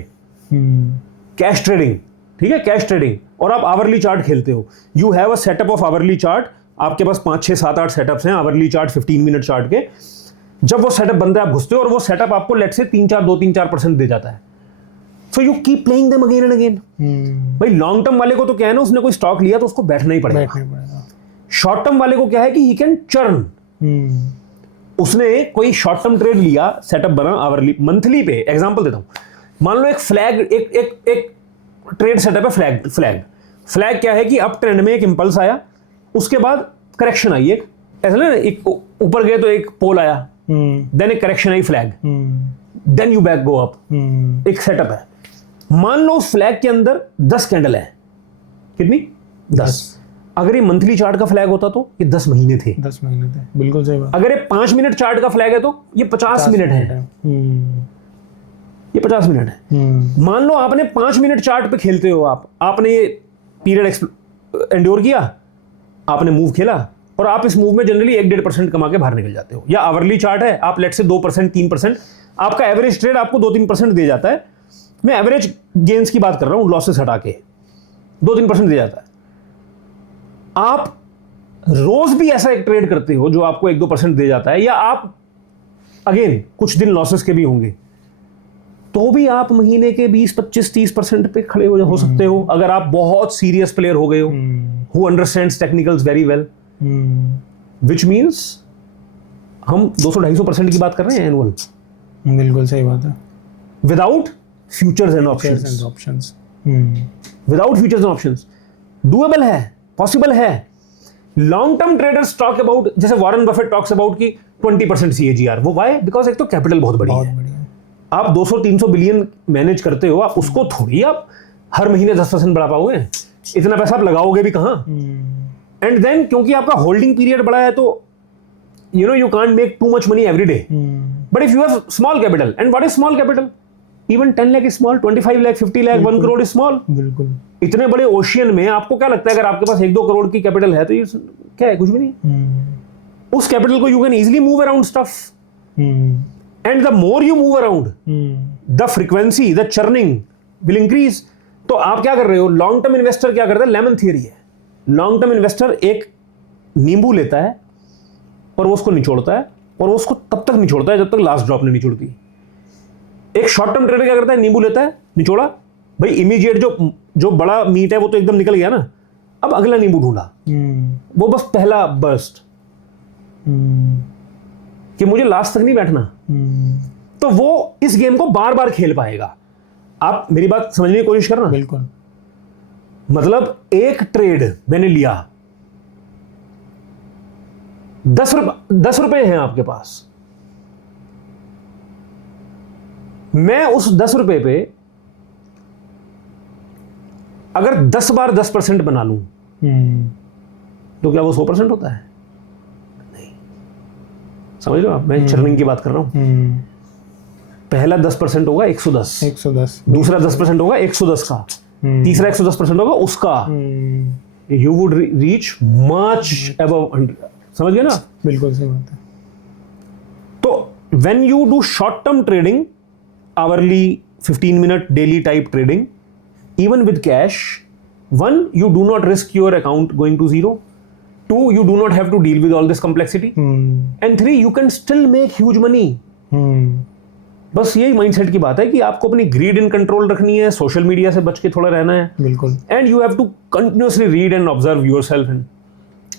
कैश ट्रेडिंग, ठीक है, कैश ट्रेडिंग, और आप आवरली चार्ट खेलते हो, you have a setup of hourly chart. आपके पास 5, 6, 7, 8 सेटअप्स हैं आवरली चार्ट 15 मिनट चार्ट के. जब वो सेटअप बनता है आप घुसते हो और वो सेटअप आपको लेट से 2-3-4% दे जाता है. So you keep playing them again and again. भाई लॉन्ग टर्म वाले को तो क्या है ना, उसने कोई स्टॉक लिया तो उसको बैठना ही पड़ेगा. शॉर्ट टर्म वाले को क्या है कि ही कैन चर्न. उसने कोई शॉर्ट टर्म ट्रेड लिया, सेटअप बना आवरली मंथली पे. एग्जांपल देता हूं, मान लो एक फ्लैग, एक ट्रेड सेटअप है फ्लैग क्या है कि अप ट्रेंड में एक इंपल्स आया, उसके बाद करेक्शन आई, एक ऐसा ना, एक ऊपर गए तो एक पोल आया, देन एक करेक्शन आई flag, then you back go up. एक सेटअप है. मान लो उस फ्लैग के अंदर 10 कैंडल है. कितनी? 10. अगर ये मंथली चार्ट का फ्लैग होता तो ये 10 महीने थे. 10 महीने थे, बिल्कुल सही बात. अगर ये 5 मिनट चार्ट का फ्लैग है तो ये 50 मिनट है. ये 50 मिनट है. मान लो आपने 5 मिनट चार्ट पे खेलते हो, आपने ये पीरियड एंड्योर किया, आपने मूव खेला, और आप इस मूव में जनरली 1-1.5% कमा के बाहर निकल जाते हो. या आवरली चार्ट है, आप लेट से 2%, 3%, आपका एवरेज ट्रेड आपको 2-3% दे जाता है. मैं एवरेज गेन्स की बात कर रहा हूं, लॉसेस हटा के 2-3% दे जाता है. आप रोज भी ऐसा एक ट्रेड करते हो जो आपको 1-2% दे जाता है, या आप अगेन कुछ दिन लॉसेस के भी होंगे, तो भी आप महीने के 20-25-30% पे खड़े हो सकते हो अगर आप बहुत सीरियस प्लेयर हो गए हो, who understands technicals very well. Which means हम 200-250% की बात कर रहे हैं एनुअल. बिल्कुल सही बात है. Without futures and options. Without futures and options doable है, पॉसिबल है. Long term traders talk about, जैसे वॉरेन बफेट टॉक्स अबाउट की 20% CAGR. वो व्हाई? बिकॉज एक तो कैपिटल बहुत बड़ी है. आप 200-300 बिलियन मैनेज करते हो, आप उसको थोड़ी आप हर महीने 10% बढ़ा पाओगे. इतना पैसा आप लगाओगे भी कहां? एंड देन क्योंकि आपका होल्डिंग पीरियड बड़ा है, तो you know you can't make too much money every day. But if you have small capital, and what is small capital? Even 10 lakh is small, 25 lakh, 50 lakh, 1 crore is small. बिल्कुल. इतने बड़े ओशियन में आपको क्या लगता है, अगर आपके पास 1-2 करोड़ की कैपिटल है तो ये क्या है? कुछ भी नहीं. उस कैपिटल को you can easily move around stuff. And the more you move around, the frequency, the churning will increase. तो आप क्या कर रहे हो? लॉन्ग टर्म इन्वेस्टर क्या करता है? लेमन थियरी है. लॉन्ग टर्म इन्वेस्टर एक नींबू लेता है और वो उसको निचोड़ता है, और वो उसको तब तक निचोड़ता है जब तक लास्ट ड्रॉप नहीं निचोड़ती. एक शॉर्ट टर्म ट्रेडर क्या करता है? नींबू लेता है, निचोड़ा, भाई इमीडिएट जो बड़ा मीट है वो तो एकदम निकल गया ना, अब अगला नींबू ढूंढा. वो बस पहला बर्स्ट कि मुझे लास्ट तक नहीं बैठना. तो वो इस गेम को बार बार खेल पाएगा. आप मेरी बात समझने की कोशिश करना. बिल्कुल. मतलब एक ट्रेड मैंने लिया, 10 रुपए हैं आपके पास, मैं उस 10 रुपए पे अगर 10 बार 10% बना लूं तो क्या वो 100% होता है? समझ लो आप, मैं चर्निंग की बात कर रहा हूं. पहला 10% होगा 110, दूसरा 10% होगा 110 का, तीसरा 110% होगा उसका. You would reach much above 100. समझ गए ना? बिल्कुल सही बात है. तो when you do short term trading, hourly 15 minute daily type trading, even with cash, 1, you do not risk your account going to zero. 2, you do not have to deal with all this complexity. And 3, you can still make huge money. बस यही माइंडसेट की बात है कि आपको अपनी ग्रीड इन कंट्रोल रखनी है, सोशल मीडिया से बच के थोड़ा रहना है. बिल्कुल. And you have to continuously read and observe yourself, and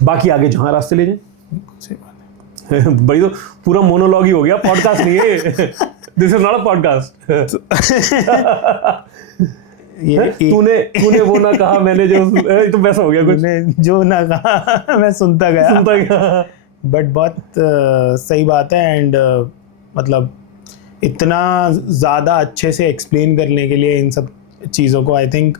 बाकी आगे जहां रास्ते ले जाएं. सही बात है. भाई तो पूरा मोनोलॉग ही हो गया, पॉडकास्ट नहीं है. This is not a podcast. तूने वो ना कहा, मैंने जो, तो वैसा हो गया कुछ. जो ना कहा मैं सुनता गया. बट बहुत सही बात है. एंड मतलब इतना ज़्यादा अच्छे से एक्सप्लेन करने के लिए इन सब चीज़ों को, I think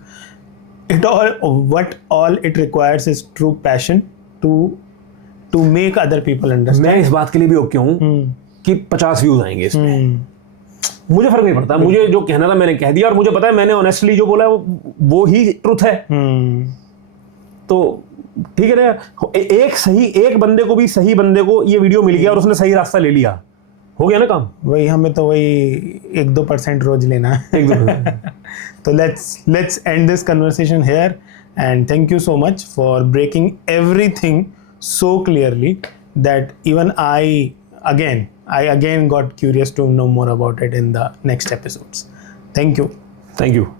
what all it requires is true passion to make other people understand. मैं इस बात के लिए भी ओके हूँ कि 50 व्यूज आएंगे इसमें, मुझे फर्क नहीं पड़ता. मुझे जो कहना था मैंने कह दिया, और मुझे पता है मैंने ऑनेस्टली जो बोला है वो ही ट्रुथ है. तो ठीक है ना, एक बंदे को भी, सही बंदे को ये वीडियो मिल गया और उसने सही रास्ता ले लिया, हो गया ना काम. वही हमें तो वही 1-2% रोज लेना है. 1-2%. तो let's end this conversation here, and thank you so much for breaking everything so clearly that even I again got curious to know more about it in the next episodes. Thank you. Thank you.